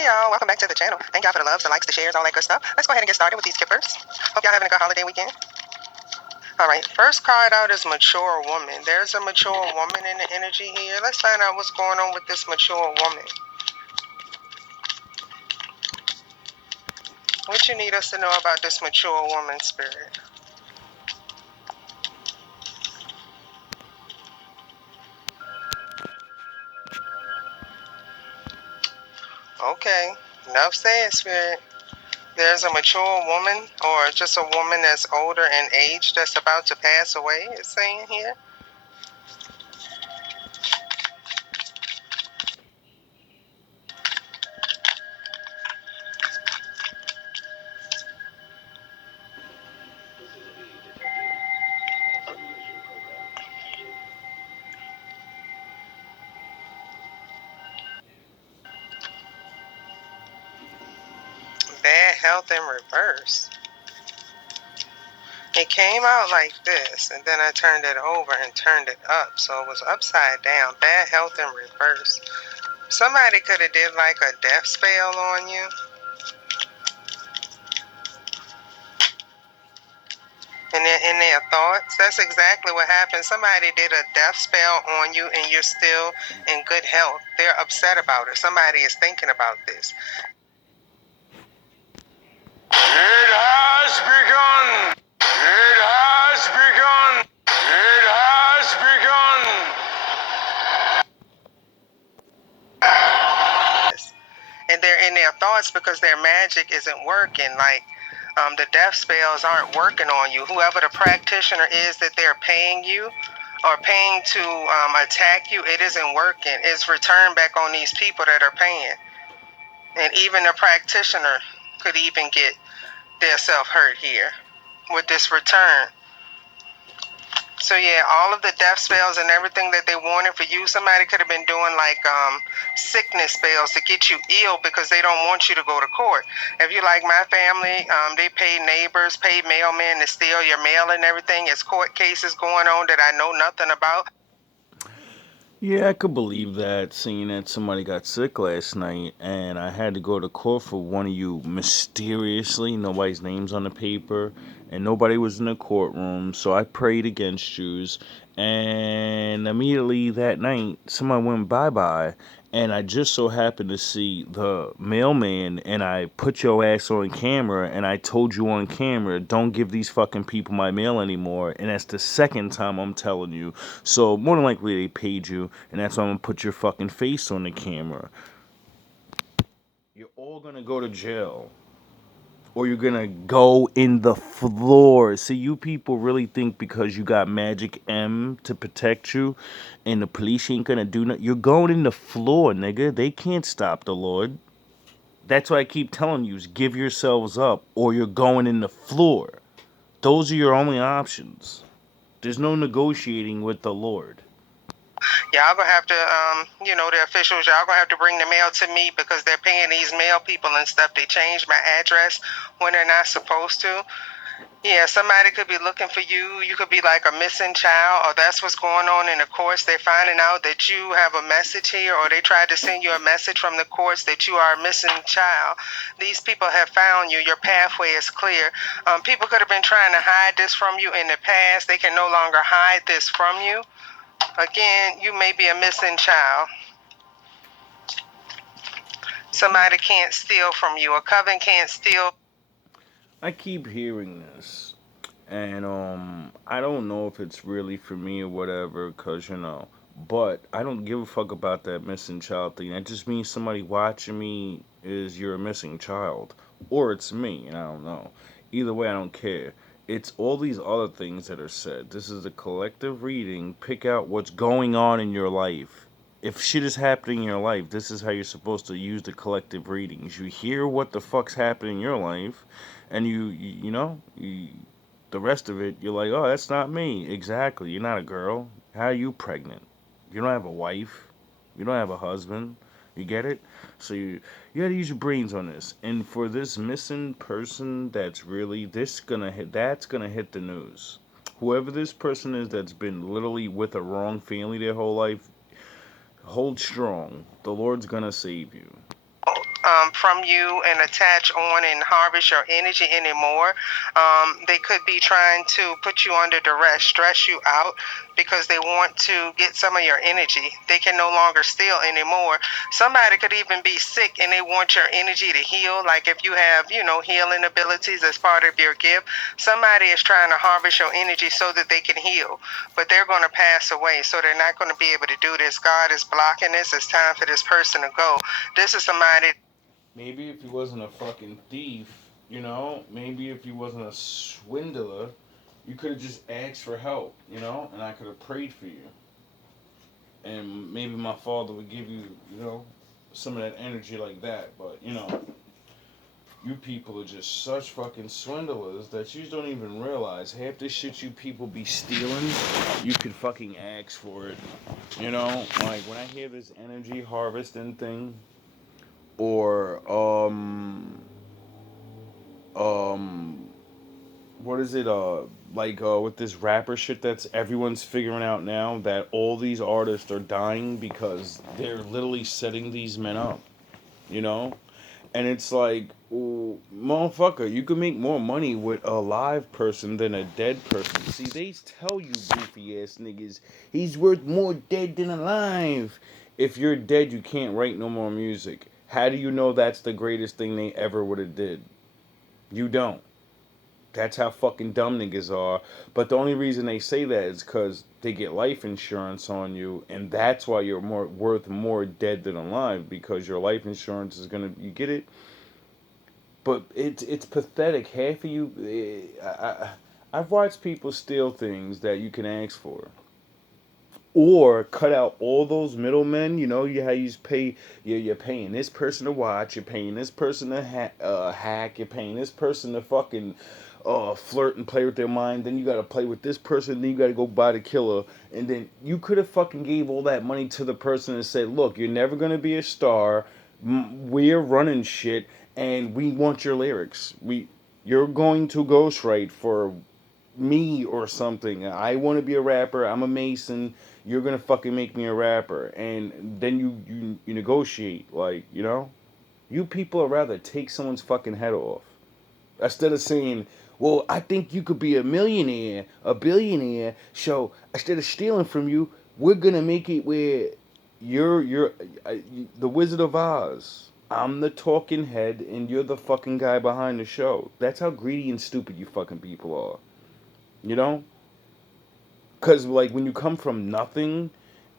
Hey y'all, welcome back to the channel. Thank y'all for the loves, the likes, the shares, all that good stuff. Let's go ahead and get started with these kippers. Hope y'all having a good holiday weekend. Alright, first card out is mature woman. There's a mature woman in the energy here. Let's find out what's going on with this mature woman. What you need us to know about this mature woman, spirit? Okay, enough said, spirit. There's a mature woman, or just a woman that's older in age that's about to pass away, it's saying here. Bad health in reverse. It came out like this, and then I turned it over and turned it up, so it was upside down. Bad health in reverse. Somebody could have did like a death spell on you. In their thoughts, that's exactly what happened. Somebody did a death spell on you, and you're still in good health. They're upset about it. Somebody is thinking about this. It has begun! It has begun! It has begun! And they're in their thoughts because their magic isn't working. Like, the death spells aren't working on you. Whoever the practitioner is that they're paying you or paying to attack you, it isn't working. It's returned back on these people that are paying. And even the practitioner could even get their self hurt here with this return. So yeah, all of the death spells and everything that they wanted for you, somebody could have been doing like sickness spells to get you ill because they don't want you to go to court. If you like my family, they pay neighbors, pay mailmen to steal your mail and everything. It's court cases going on that I know nothing about. Yeah, I could believe that, seeing that somebody got sick last night and I had to go to court for one of you mysteriously. Nobody's name's on the paper and nobody was in the courtroom, so I prayed against yous. And immediately that night, somebody went bye-bye. And I just so happened to see the mailman, and I put your ass on camera, and I told you on camera, don't give these fucking people my mail anymore. And that's the second time I'm telling you. So more than likely they paid you, and that's why I'm gonna put your fucking face on the camera. You're all gonna go to jail. Or you're gonna go in the floor. See, you people really think because you got Magic M to protect you and the police ain't gonna do nothing. You're going in the floor, nigga. They can't stop the Lord. That's why I keep telling you, is give yourselves up or you're going in the floor. Those are your only options. There's no negotiating with the Lord. Y'all gonna have to, the officials, y'all gonna have to bring the mail to me because they're paying these mail people and stuff. They changed my address when they're not supposed to. Yeah, somebody could be looking for you. You could be like a missing child, or that's what's going on in the courts. They're finding out that you have a message here, or they tried to send you a message from the courts that you are a missing child. These people have found you. Your pathway is clear. People could have been trying to hide this from you in the past. They can no longer hide this from you. Again, you may be a missing child. Somebody can't steal from you. A coven can't steal. I keep hearing this. And I don't know if it's really for me or whatever, cause but I don't give a fuck about that missing child thing. That just means somebody watching me is you're a missing child, or it's me, and I don't know. Either way, I don't care. It's all these other things that are said. This is a collective reading. Pick out what's going on in your life. If shit is happening in your life, this is how you're supposed to use the collective readings. You hear what the fuck's happening in your life, and the rest of it, you're like, oh, that's not me. Exactly. You're not a girl. How are you pregnant? You don't have a wife. You don't have a husband. You get it? So you gotta use your brains on this. And for this missing person, that's gonna hit the news. Whoever this person is that's been literally with a wrong family their whole life, hold strong. The Lord's gonna save you. from you and attach on and harvest your energy anymore. They could be trying to put you under duress, stress you out because they want to get some of your energy. They can no longer steal anymore. Somebody could even be sick and they want your energy to heal. Like if you have, healing abilities as part of your gift, somebody is trying to harvest your energy so that they can heal. But they're going to pass away, so they're not going to be able to do this. God is blocking this. It's time for this person to go. This is somebody. Maybe if he wasn't a fucking thief, maybe if he wasn't a swindler, you could have just asked for help, and I could have prayed for you. And maybe my father would give you, some of that energy like that. But, you people are just such fucking swindlers that you don't even realize half the shit you people be stealing, you could fucking ask for it. Like when I hear this energy harvesting thing, or um what is it like with this rapper shit that's everyone's figuring out now, that all these artists are dying because they're literally setting these men up, you know and it's like, well, motherfucker, you can make more money with a live person than a dead person. See, they tell you goofy ass niggas he's worth more dead than alive. If you're dead, you can't write no more music. How do you know that's the greatest thing they ever would have did? You don't. That's how fucking dumb niggas are. But the only reason they say that is because they get life insurance on you, and that's why you're more worth more dead than alive, because your life insurance is gonna. You get it? But it's pathetic. Half of you, I've watched people steal things that you can ask for, or cut out all those middlemen. You how you pay. You're paying this person to watch. You're paying this person to hack. You're paying this person to fucking flirt and play with their mind. Then you got to play with this person. Then you got to go buy the killer. And then you could have fucking gave all that money to the person and said, "Look, you're never gonna be a star. We're running shit, and we want your lyrics. You're going to ghostwrite for me or something. I want to be a rapper. I'm a Mason. You're gonna fucking make me a rapper." And then you negotiate, like, you people would rather take someone's fucking head off instead of saying, "Well, I think you could be a millionaire, a billionaire. So instead of stealing from you, we're gonna make it where you're the Wizard of Oz. I'm the talking head, and you're the fucking guy behind the show." That's how greedy and stupid you fucking people are. You know? Because, like, when you come from nothing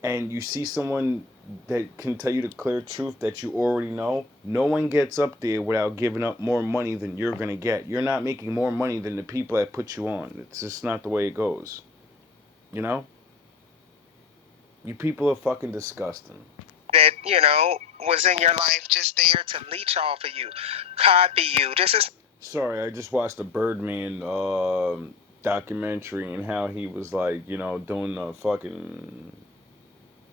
and you see someone that can tell you the clear truth that you already know, no one gets up there without giving up more money than you're going to get. You're not making more money than the people that put you on. It's just not the way it goes. You know? You people are fucking disgusting. That, was in your life just there to leech off of you, copy you. This is. Sorry, I just watched the Birdman documentary, and how he was, like, doing the fucking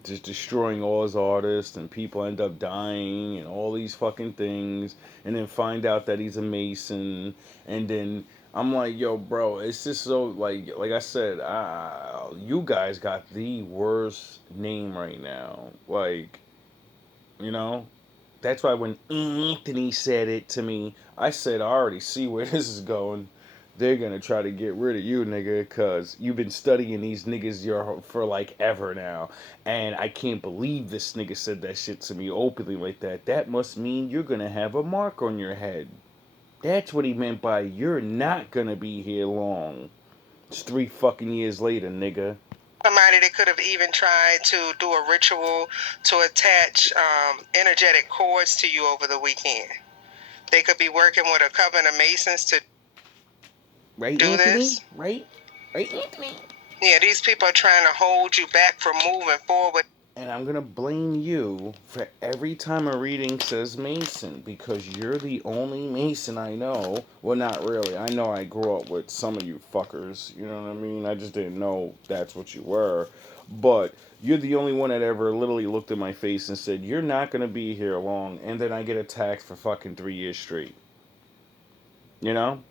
just destroying all his artists, and people end up dying and all these fucking things, and then find out that he's a Mason. And then I'm like, yo, bro, it's just so, like I said, you guys got the worst name right now. Like, you know that's why when Anthony said it to me, I said, I already see where this is going. They're gonna try to get rid of you, nigga, cause you've been studying these niggas for like ever now, and I can't believe this nigga said that shit to me openly like that. That must mean you're gonna have a mark on your head. That's what he meant by you're not gonna be here long. It's 3 fucking years later, nigga. Somebody that could have even tried to do a ritual to attach energetic cords to you over the weekend. They could be working with a coven of Masons to Right, do Anthony? this. Right, Anthony. Yeah, these people are trying to hold you back from moving forward. And I'm gonna blame you for every time a reading says Mason, because you're the only Mason I know. Well, not really. I know I grew up with some of you fuckers. You know what I mean? I just didn't know that's what you were. But you're the only one that ever literally looked in my face and said, "You're not gonna be here long," and then I get attacked for fucking 3 years straight. You know?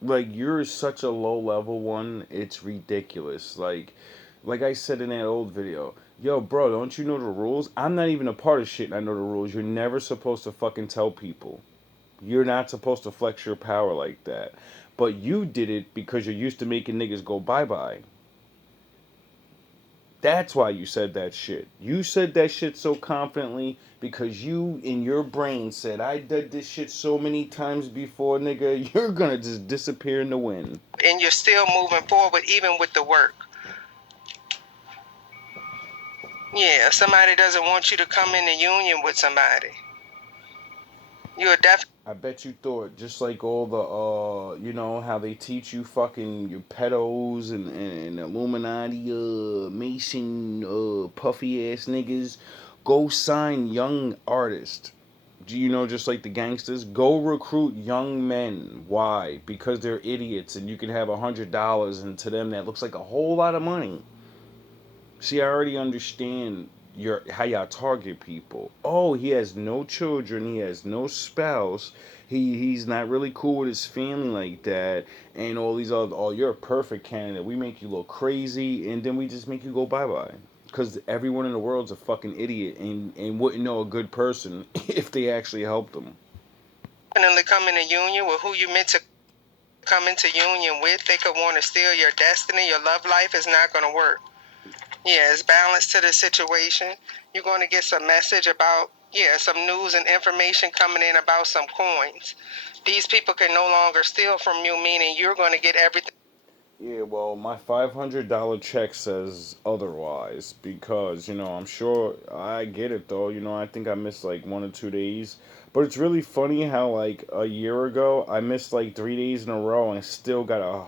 Like, you're such a low level one, it's ridiculous. Like I said in that old video, Yo, bro, don't you know the rules? I'm not even a part of shit and I know the rules. You're never supposed to fucking tell people. You're not supposed to flex your power like that. But you did it because you're used to making niggas go bye-bye. That's why you said that shit. You said that shit so confidently because you in your brain said, I did this shit so many times before, nigga, you're gonna just disappear in the wind. And you're still moving forward even with the work. Yeah, if somebody doesn't want you to come in a union with somebody, you're definitely. I bet you thought just like all the you know how they teach you fucking your pedos and Illuminati Mason puffy ass niggas go sign young artists. Do you know just like the gangsters go recruit young men? Why? Because they're idiots and you can have $100 and to them that looks like a whole lot of money. See, I already understand your how y'all target people. Oh, he has no children, he has no spouse, he's not really cool with his family like that, and all these other oh you're a perfect candidate. We make you look crazy and then we just make you go bye bye. Because everyone in the world's a fucking idiot and wouldn't know a good person if they actually helped them. Definitely come in a union with who you meant to come into union with. They could want to steal your destiny. Your love life is not going to work. Yeah, it's balance to the situation. You're going to get some message about, some news and information coming in about some coins. These people can no longer steal from you, meaning you're going to get everything. Yeah, well, my $500 check says otherwise because, I'm sure I get it though. I think I missed like 1 or 2 days. But it's really funny how, like, a year ago, I missed like 3 days in a row and still got a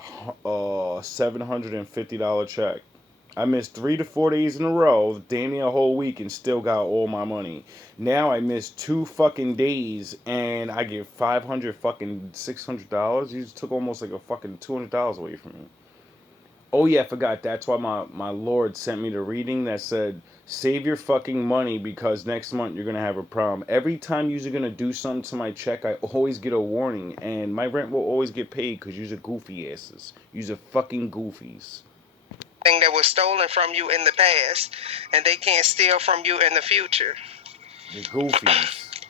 $750 check. I missed 3 to 4 days in a row, damn near a whole week, and still got all my money. Now I missed 2 fucking days and I get 500 fucking $600. You just took almost like a fucking $200 away from me. Oh yeah, I forgot. That's why my lord sent me the reading that said, "Save your fucking money because next month you're gonna have a problem." Every time you're gonna do something to my check, I always get a warning, and my rent will always get paid because you're goofy asses. You're fucking goofies. That was stolen from you in the past, and they can't steal from you in the future. You're goofies.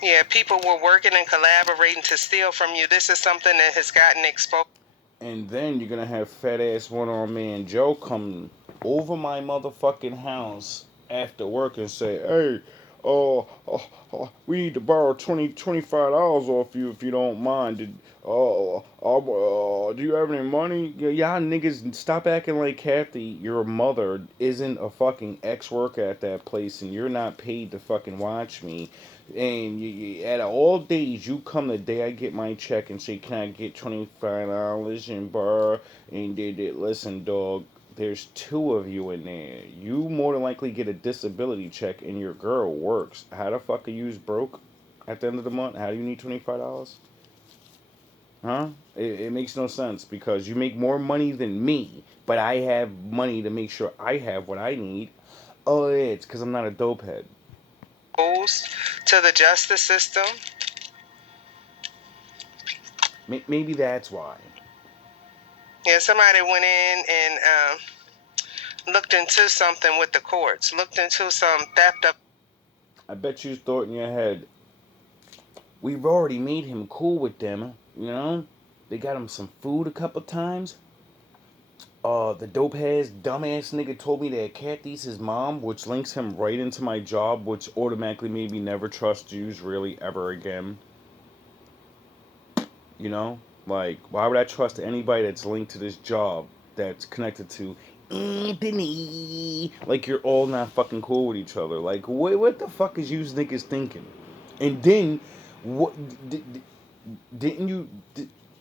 Yeah, people were working and collaborating to steal from you. This is something that has gotten exposed. And then you're gonna have fat ass one armed man Joe come over my motherfucking house after work and say, "Hey, we need to borrow $25 off you if you don't mind. Do you have any money? Y'all niggas stop acting like Kathy, your mother, isn't a fucking ex worker at that place and you're not paid to fucking watch me. And out of all days, you come the day I get my check and say, "Can I get $25 and borrow?" And they did. Listen, dog. There's two of you in there. You more than likely get a disability check, and your girl works. How the fuck are you broke at the end of the month? How do you need $25? Huh? It makes no sense because you make more money than me, but I have money to make sure I have what I need. Oh, yeah, it's because I'm not a dopehead. To the justice system. Maybe that's why. Yeah, somebody went in and looked into something with the courts, looked into some theft of. I bet you thought in your head, we've already made him cool with them, you know? They got him some food a couple times. The dope ass, dumbass nigga told me that Kathy's his mom, which links him right into my job, which automatically made me never trust Jews really ever again. You know? Like, why would I trust anybody that's linked to this job that's connected to Anthony? Like, you're all not fucking cool with each other. Like, what the fuck is you niggas thinking? And then, what didn't you?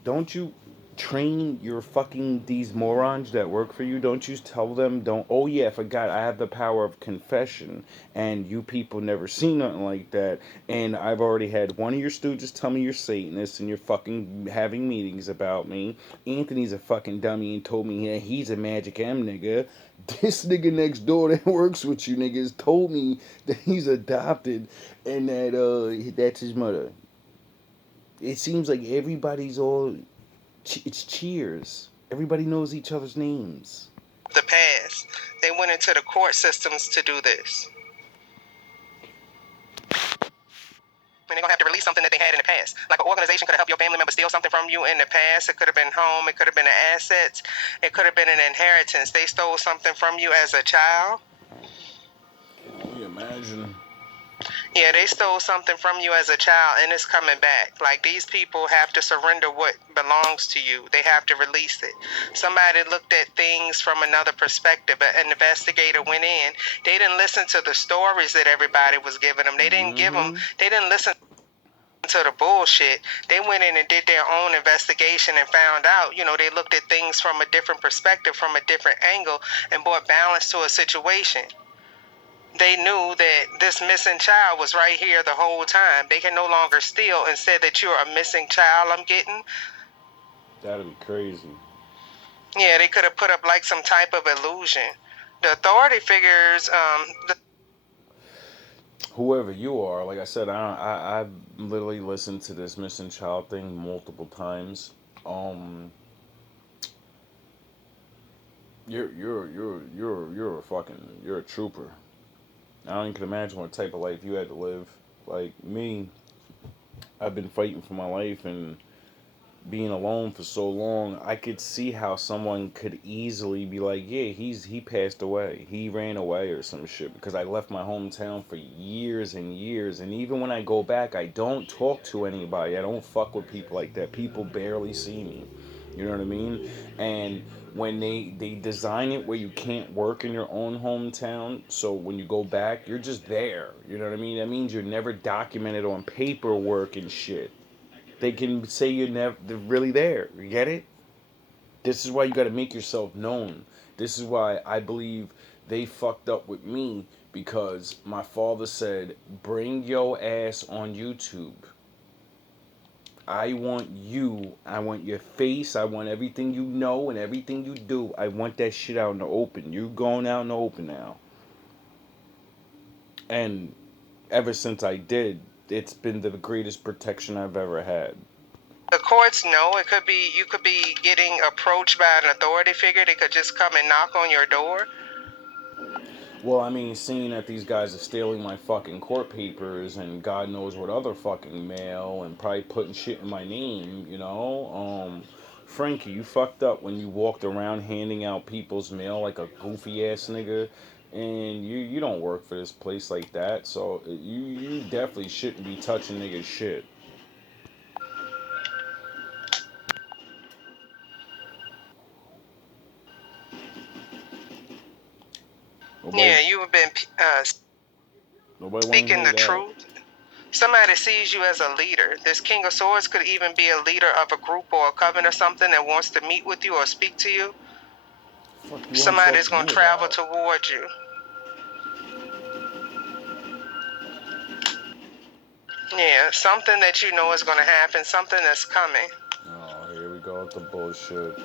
Don't you train your fucking these morons that work for you? Don't you tell them? Don't. Oh yeah, I forgot. I have the power of confession, and you people never seen nothing like that. And I've already had one of your stooges tell me you're Satanist, and you're fucking having meetings about me. Anthony's a fucking dummy and told me he's a Magic M nigga. This nigga next door that works with you niggas told me that he's adopted and that that's his mother. It seems like everybody's all it's cheers. Everybody knows each other's names. the past. They went into the court systems to do this. And they're going to have to release something that they had in the past. Like an organization could have helped your family member steal something from you in the past. It could have been home. It could have been assets. It could have been an inheritance. They stole something from you as a child. Can you imagine? Yeah, they stole something from you as a child, and it's coming back. Like, these people have to surrender what belongs to you. They have to release it. Somebody looked at things from another perspective. An investigator went in. They didn't listen to the stories that everybody was giving them. They didn't give them. They didn't listen to the bullshit. They went in and did their own investigation and found out. They looked at things from a different perspective, from a different angle, and brought balance to a situation. They knew that this missing child was right here the whole time. They can no longer steal and say that you're a missing child I'm getting. That'd be crazy. Yeah, they could have put up like some type of illusion. The authority figures, Whoever you are, like I said, I've literally listened to this missing child thing multiple times. Um, you're a trooper. I don't even can imagine what type of life you had to live. Like me, I've been fighting for my life and being alone for so long. I could see how someone could easily be like, yeah, he passed away, he ran away or some shit, because I left my hometown for years and years, and even when I go back, I don't talk to anybody. I don't fuck with people like that. People barely see me. You know what I mean? And when they design it where you can't work in your own hometown, so when you go back, you're just there. You know what I mean? That means you're never documented on paperwork and shit. They can say you're never really there. You get it? This is why you got to make yourself known. This is why I believe they fucked up with me, because my father said, "Bring your ass on YouTube. I want you. I want your face. I want everything you know and everything you do. I want that shit out in the open. You going out in the open now." And ever since I did, it's been the greatest protection I've ever had. the courts know it could be, you could be getting approached by an authority figure. They could just come and knock on your door. Well, I mean, seeing that these guys are stealing my fucking court papers and God knows what other fucking mail and probably putting shit in my name, Frankie, you fucked up when you walked around handing out people's mail like a goofy ass nigga, and you don't work for this place like that, so you definitely shouldn't be touching niggas' shit. Nobody, Yeah, you have been nobody want to speaking hear the that. truth. Somebody sees you as a leader. This King of Swords could even be a leader of a group or a coven or something that wants to meet with you or speak to you. Fuck you want to talk Somebody's to going me to travel about? toward you. Yeah, something that you know is going to happen, something that's coming. Oh, here we go with the bullshit.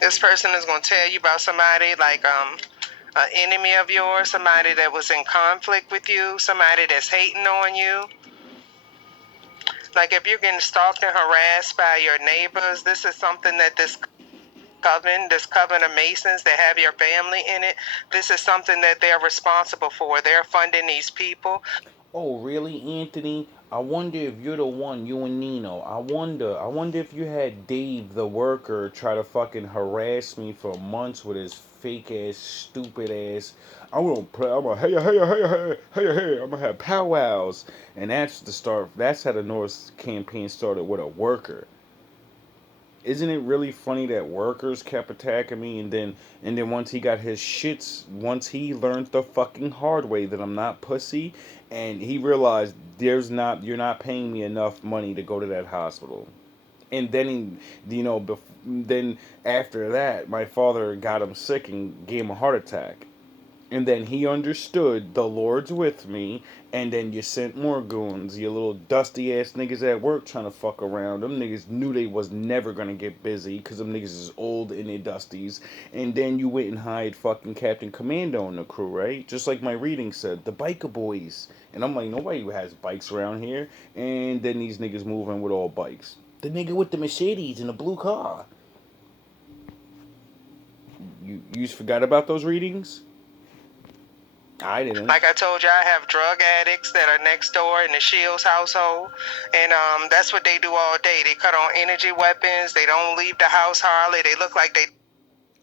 This person is going to tell you about somebody like an enemy of yours, somebody that was in conflict with you, somebody that's hating on you. Like if you're getting stalked and harassed by your neighbors, this is something that this coven of Masons that have your family in it, this is something that they're responsible for. They're funding these people. Oh, really, Anthony? I wonder if you're the one, you and Nino. I wonder if you had Dave the worker try to fucking harass me for months with his fake ass, stupid ass. I'm gonna hey, I'm gonna have powwows. And that's the start, that's how the North campaign started, with a worker. Isn't it really funny that workers kept attacking me, and then once he got his shits, once he learned the fucking hard way that I'm not pussy, and he realized you're not paying me enough money to go to that hospital. And then then after that, my father got him sick and gave him a heart attack. And then he understood the Lord's with me, and then you sent more goons, you little dusty ass niggas at work trying to fuck around. Them niggas knew they was never gonna get busy because them niggas is old and they dusties. And then you went and hired fucking Captain Commando in the crew, right? Just like my reading said, the biker boys. And I'm like, nobody has bikes around here. And then these niggas moving with all bikes. The nigga with the Mercedes in the blue car. You forgot about those readings? I didn't. Like I told you, I have drug addicts that are next door in the Shields household, and that's what they do all day. They cut on energy weapons. They don't leave the house hardly. They look like they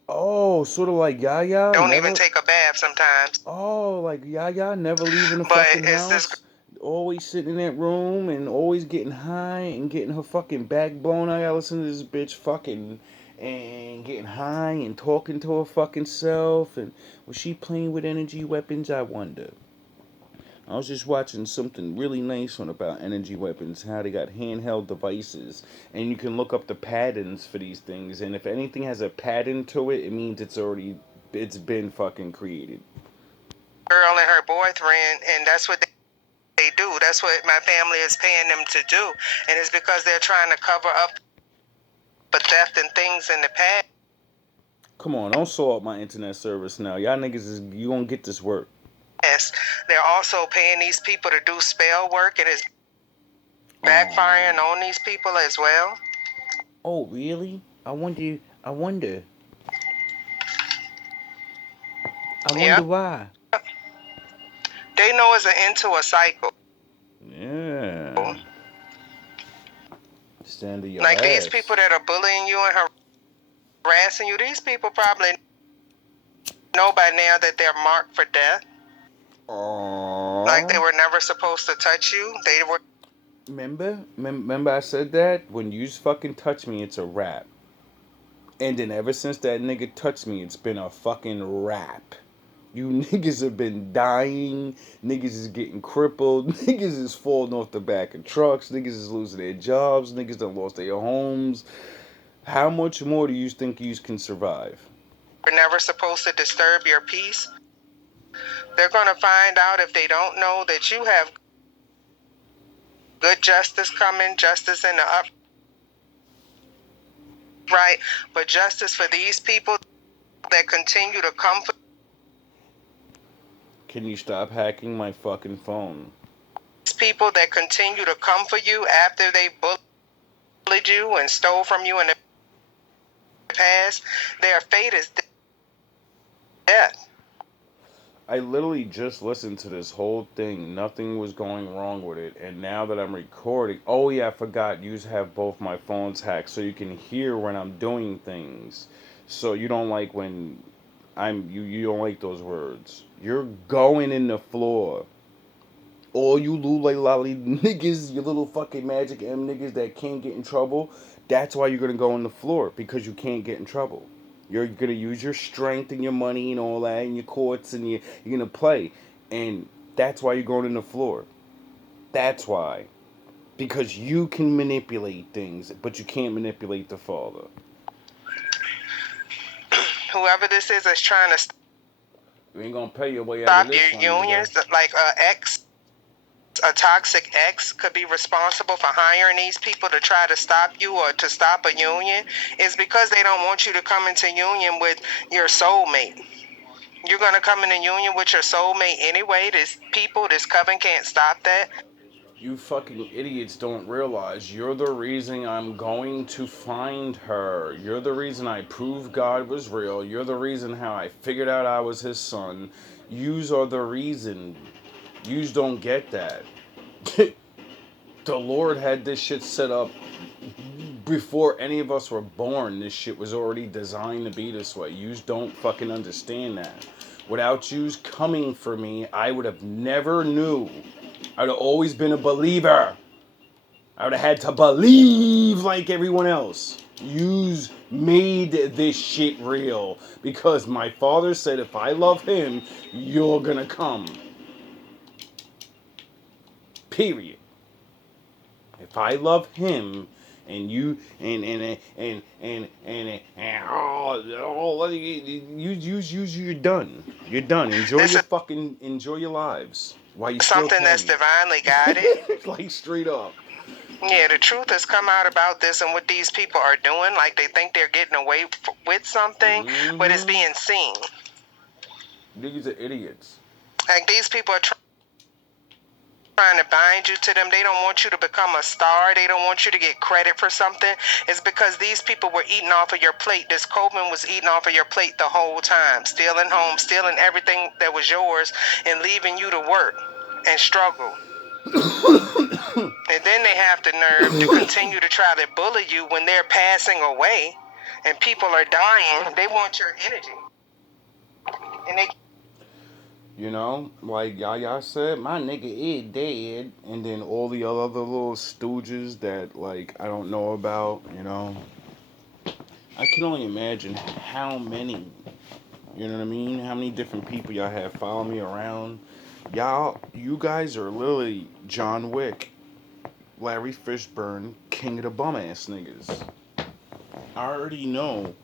Oh, sort of like Yaya. don't Never. even take a bath sometimes. Oh, like Yaya, never leaving the But fucking it's this house. Always sitting in that room and always getting high and getting her fucking back blown. I gotta listen to this bitch fucking and getting high and talking to her fucking self. And was she playing with energy weapons? I wonder. I was just watching something really nice on about energy weapons, how they got handheld devices, and you can look up the patterns for these things, and if anything has a pattern to it, it means it's been fucking created. girl and her boyfriend, and that's what they do. That's what my family is paying them to do, and it's because they're trying to cover up for theft and things in the past. Come on, don't slow up my internet service now. Y'all niggas you gonna get this work. They're also paying these people to do spell work, and it's backfiring on these people as well. Oh, really? I wonder. I wonder Yeah. why. They know it's an end to a cycle. Yeah. Stand to your Like ass. these people that are bullying you and harassing you, these people probably know by now that they're marked for death. Aww. Like they were never supposed to touch you. They were. Remember I said that? When you fucking touch me, it's a wrap. And then ever since that nigga touched me, it's been a fucking wrap. You niggas have been dying. Niggas is getting crippled. Niggas is falling off the back of trucks. Niggas is losing their jobs. Niggas done lost their homes. How much more do you think you can survive? We're never supposed to disturb your peace. They're going to find out if they don't know that you have good justice coming, justice in the upright, but justice for these people that continue to come for. Can you stop hacking my fucking phone? People that continue to come for you after they bullied you and stole from you in the past, their fate is death. I literally just listened to this whole thing. Nothing was going wrong with it. And now that I'm recording... Oh, yeah, I forgot. You have both my phones hacked so you can hear when I'm doing things. So you don't like when You don't like those words. You're going in the floor. All you lolly lolly niggas, you little fucking Magic M niggas that can't get in trouble, that's why you're going to go on the floor. Because you can't get in trouble. You're going to use your strength and your money and all that and your courts and you're going to play. And that's why you're going on the floor. That's why. Because you can manipulate things, but you can't manipulate the Father. Whoever this is trying to You ain't going to pay your way out of this stop your unions, like a toxic ex could be responsible for hiring these people to try to stop you or to stop a union, is because they don't want you to come into union with your soulmate. You're going to come into union with your soulmate anyway. This coven can't stop that. You fucking idiots don't realize you're the reason I'm going to find her. You're the reason I proved God was real. You're the reason how I figured out I was his son. Yous are the reason. Yous don't get that. The Lord had this shit set up before any of us were born. This shit was already designed to be this way. Yous don't fucking understand that. Without yous coming for me, I would have never knew. I would have always been a believer. I would have had to believe like everyone else. Yous made this shit real. Because my father said if I love him, you're gonna come. Period. If I love him, and you and oh you're done. You're done. This is Enjoy your lives while you still something that's can. divinely guided. Like straight up. Yeah, the truth has come out about this and what these people are doing. Like they think they're getting away with something, but it's being seen. Niggas are idiots. Like these people are trying to bind you to them. They don't want you to become a star. They don't want you to get credit for something. It's because these people were eating off of your plate. This Coleman was eating off of your plate the whole time, stealing home, stealing everything that was yours, and leaving you to work and struggle. And then they have the nerve to continue to try to bully you when they're passing away and people are dying. They want your energy. And they You know, like Yaya said, my nigga is dead, and then all the other little stooges that like I don't know about. You know, I can only imagine how many. You know what I mean? How many different people y'all have follow me around? You guys are literally John Wick, Larry Fishburne, king of the bum ass niggas. I already know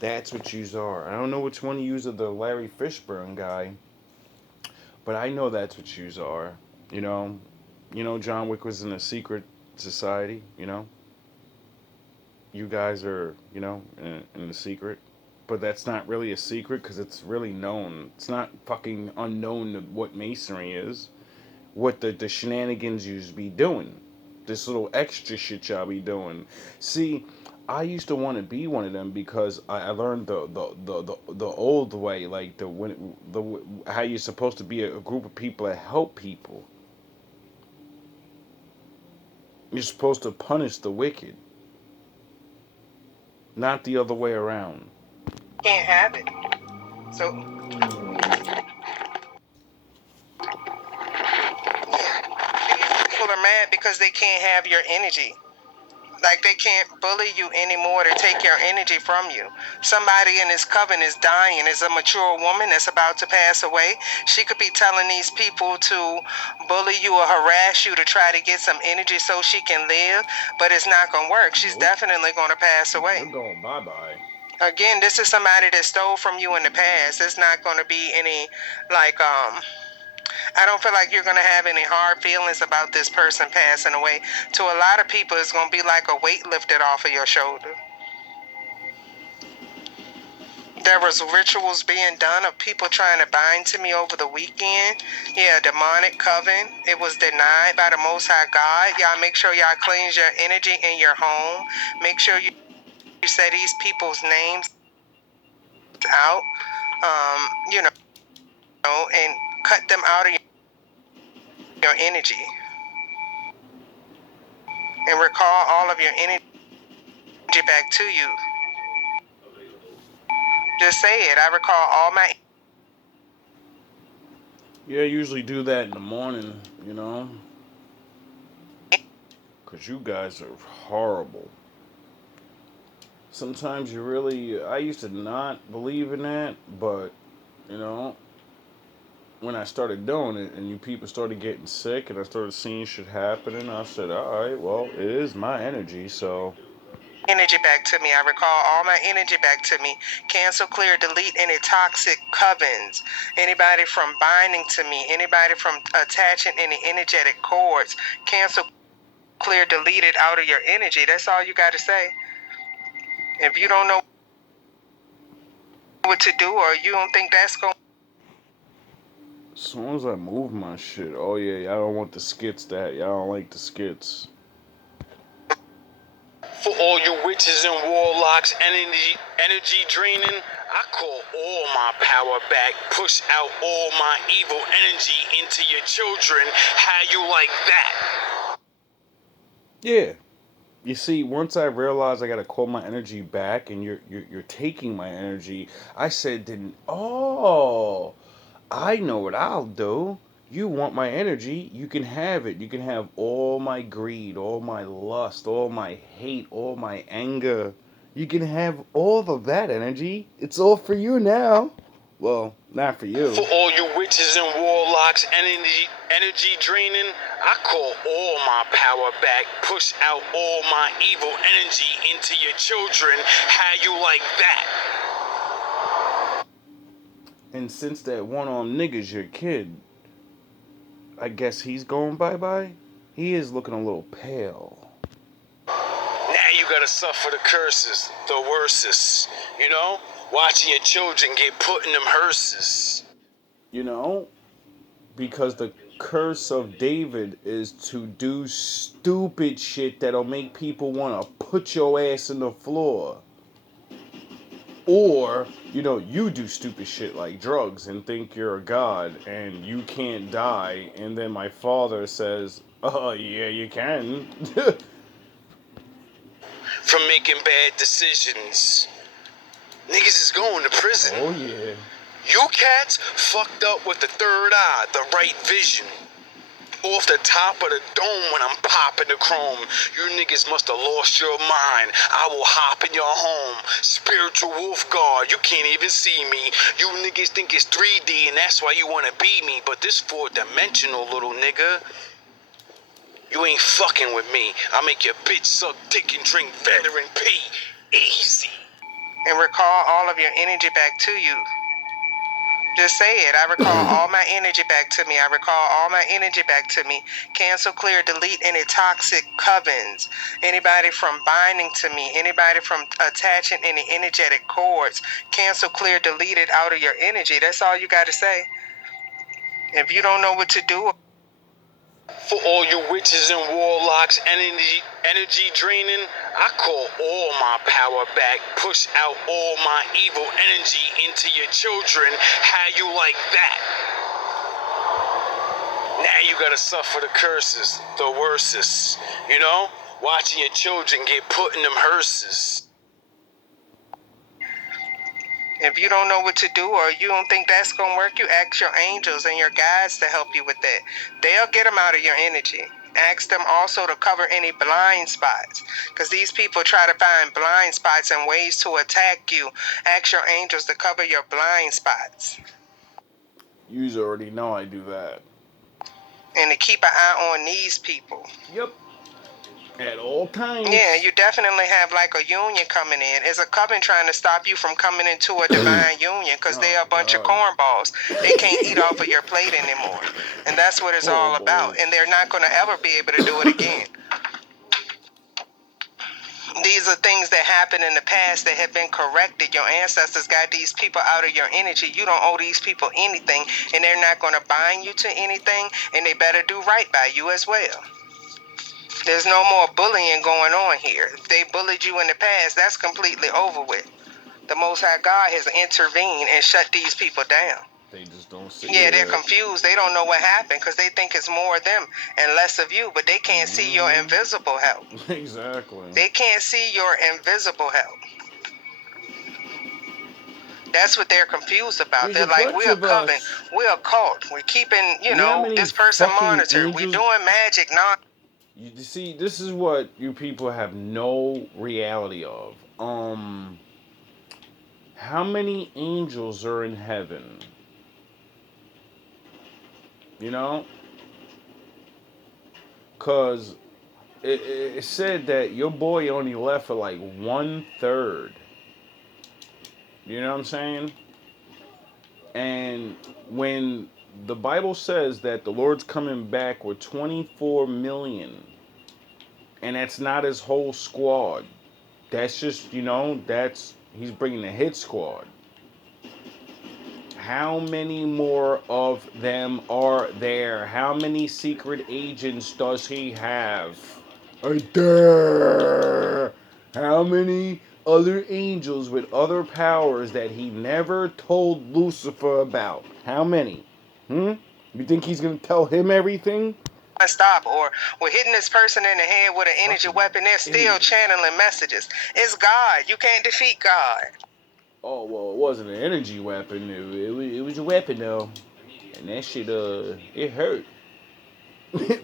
that's what yous are. I don't know which one of yous are the Larry Fishburne guy. But I know that's what yous are. You know, John Wick was in a secret society. You guys are, in a secret. But that's not really a secret because it's really known. It's not fucking unknown what masonry is. What the shenanigans yous be doing. This little extra shit y'all be doing. See, I used to want to be one of them because I learned the old way, like the how you're supposed to be a group of people that help people. You're supposed to punish the wicked, not the other way around. can't have it. So these people are mad because they can't have your energy. Like they can't bully you anymore to take your energy from you. Somebody in this coven is dying, is a mature woman that's about to pass away. She could be telling these people to bully you or harass you to try to get some energy so she can live, but it's not going to work. She's definitely going to pass away. They're going bye-bye. Again, this is somebody that stole from you in the past. It's not going to be any, like, I don't feel like you're going to have any hard feelings about this person passing away. To a lot of people, it's going to be like a weight lifted off of your shoulder. There was rituals being done of people trying to bind to me over the weekend. Yeah, demonic coven. It was denied by the Most High God. Y'all make sure y'all cleanse your energy in your home. Make sure you say these people's names out, and cut them out of your energy. And recall all of your energy back to you. Just say it. I recall all my. Yeah, I usually do that in the morning, because you guys are horrible. Sometimes I used to not believe in that, but, you know, when I started doing it and you people started getting sick and I started seeing shit happening, I said, all right, well, it is my energy, so. Energy back to me. I recall all my energy back to me. Cancel, clear, delete any toxic covens. Anybody from binding to me. Anybody from attaching any energetic cords. Cancel, clear, delete it out of your energy. That's all you got to say. If you don't know what to do or you don't think that's going. As soon as I move my shit, oh yeah, y'all don't want the skits that. Y'all don't like the skits. For all you witches and warlocks, energy draining, I call all my power back, push out all my evil energy into your children. How you like that? Yeah. You see, once I realized I gotta call my energy back, and you're taking my energy, I said, "Then I know what I'll do. You want my energy? You can have it. You can have all my greed, all my lust, all my hate, all my anger. You can have all of that energy. It's all for you now. Well, not for you." For all you witches and warlocks, energy draining, I call all my power back, push out all my evil energy into your children. How you like that? And since that one-armed nigga's your kid, I guess he's going bye-bye? He is looking a little pale. Now you gotta suffer the curses, the worstest. You know? Watching your children get put in them hearses. You know? Because the curse of David is to do stupid shit that'll make people want to put your ass in the floor. Or, you do stupid shit like drugs and think you're a god and you can't die. And then my father says, oh, yeah, you can. From making bad decisions. Niggas is going to prison. Oh, yeah. You cats fucked up with the third eye, the right vision. Off the top of the dome when I'm popping the chrome. You niggas must have lost your mind. I will hop in your home. Spiritual wolf guard, you can't even see me. You niggas think it's 3D and that's why you wanna be me. But this 4-dimensional, little nigga. You ain't fucking with me. I'll make your bitch suck dick and drink veteran pee. Easy. And recall all of your energy back to you. Just say it. I recall all my energy back to me. I recall all my energy back to me. Cancel, clear, delete any toxic covens. Anybody from binding to me. Anybody from attaching any energetic cords. Cancel, clear, delete it out of your energy. That's all you got to say. If you don't know what to do, For all you witches and warlocks, energy draining, I call all my power back, push out all my evil energy into your children. How you like that? Now you gotta suffer the curses, the worstest. You know? Watching your children get put in them hearses. if you don't know what to do or you don't think that's going to work, you ask your angels and your guides to help you with that. They'll get them out of your energy. Ask them also to cover any blind spots, because these people try to find blind spots and ways to attack you. Ask your angels to cover your blind spots. You already know I do that. And to keep an eye on these people. Yep. At all times. Yeah, you definitely have like a union coming in. It's a coven trying to stop you from coming into a divine union, because they're a bunch of cornballs. They can't eat off of your plate anymore. And that's what it's all about. And they're not going to ever be able to do it again. These are things that happened in the past that have been corrected. Your ancestors got these people out of your energy. You don't owe these people anything, and they're not going to bind you to anything, and they better do right by you as well. There's no more bullying going on here. If they bullied you in the past, that's completely over with. The Most High God has intervened and shut these people down. They just don't see Yeah, it. they're confused. They don't know what happened because they think it's more of them and less of you, but they can't see your invisible help. Exactly. They can't see your invisible help. That's what they're confused about. They're like, we're a coven, we're a cult, we're keeping, this person monitored, we're doing magic. You see, this is what you people have no reality of. How many angels are in heaven? You know? Because it said that your boy only left for like 1/3. You know what I'm saying? And when the Bible says that the Lord's coming back with 24 million, and that's not his whole squad. That's just, he's bringing the hit squad. How many more of them are there? How many secret agents does he have? Right there. How many other angels with other powers that he never told Lucifer about? How many? You think he's going to tell him everything? Stop, or we're hitting this person in the head with an energy weapon. They're still channeling messages. It's God. You can't defeat God. Oh, well, it wasn't an energy weapon. It was a weapon, though. And that shit, it hurt.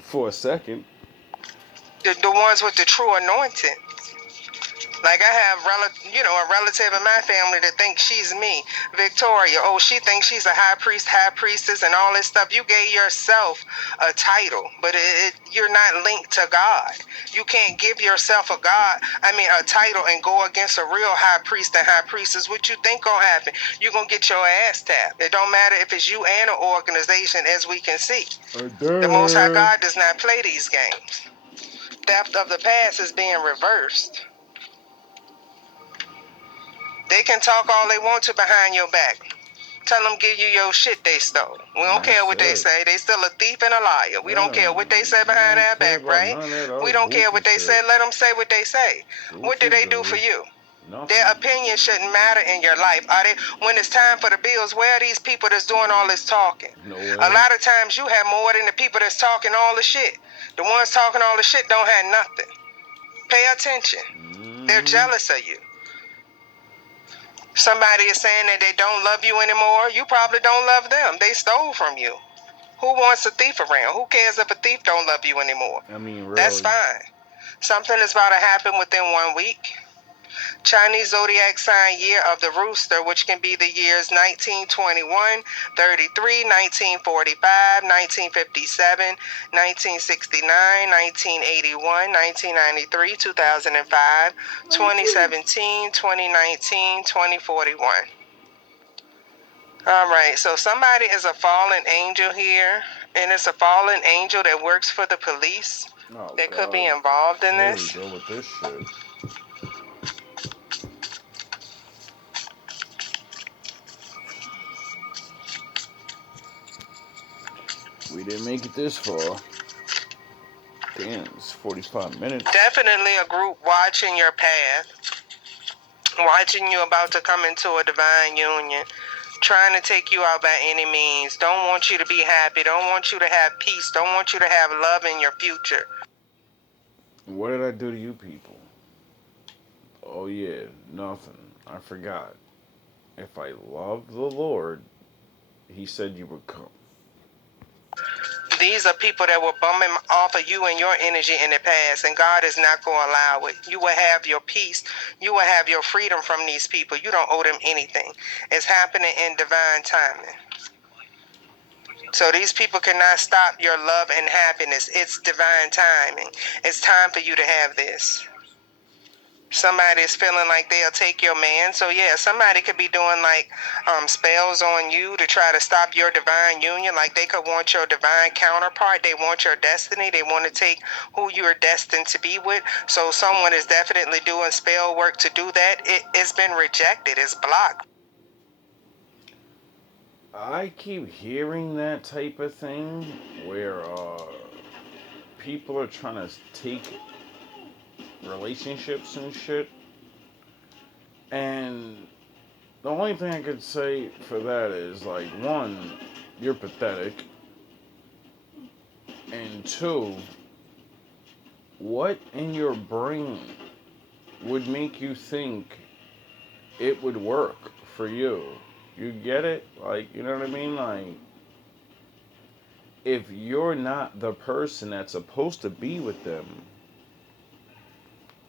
For a second. The ones with the true anointing. Like I have a relative in my family that thinks she's me, Victoria. Oh, she thinks she's a high priest, high priestess, and all this stuff. You gave yourself a title, but you're not linked to God. You can't give yourself a title and go against a real high priest and high priestess. What you think gonna happen? You're gonna get your ass tapped. It don't matter if it's you and an organization, as we can see. The Most High God does not play these games. Theft of the past is being reversed. They can talk all they want to behind your back. Tell them give you your shit they stole. We don't care what they say. They still a thief and a liar. We don't care what they say behind our back, right? We don't care what they say. Let them say what they say. What do they do for you? Their opinion shouldn't matter in your life. When it's time for the bills, where are these people that's doing all this talking? A lot of times you have more than the people that's talking all the shit. The ones talking all the shit don't have nothing. Pay attention. They're jealous of you. Somebody is saying that they don't love you anymore. You probably don't love them. They stole from you. Who wants a thief around? Who cares if a thief don't love you anymore? I mean, really. That's fine. Something is about to happen within 1 week. Chinese zodiac sign year of the rooster, which can be the years 1921, 33, 1945, 1957, 1969, 1981, 1993, 2005, 2017, 2019, 2041. All right, so somebody is a fallen angel here, and it's a fallen angel that works for the police that could be involved in this. Here we go with this shit. We didn't make it this far. Damn, it's 45 minutes. Definitely a group watching your path, watching you about to come into a divine union, trying to take you out by any means. Don't want you to be happy. Don't want you to have peace. Don't want you to have love in your future. What did I do to you people? Oh yeah, nothing. I forgot. If I love the Lord, He said you would come. These are people that were bumming off of you and your energy in the past, and God is not going to allow it. You will have your peace. You will have your freedom from these people. You don't owe them anything. It's happening in divine timing. So these people cannot stop your love and happiness. It's divine timing. It's time for you to have this. Somebody is feeling like they'll take your man. So yeah, somebody could be doing like spells on you to try to stop your divine union. Like they could want your divine counterpart. They want your destiny. They want to take who you're destined to be with. So someone is definitely doing spell work to do that. It's been rejected. It's blocked. I keep hearing that type of thing where people are trying to take relationships and shit. And the only thing I could say for that is, like, one, you're pathetic. And two, what in your brain would make you think it would work for you? You get it? Like, you know what I mean? Like, if you're not the person that's supposed to be with them,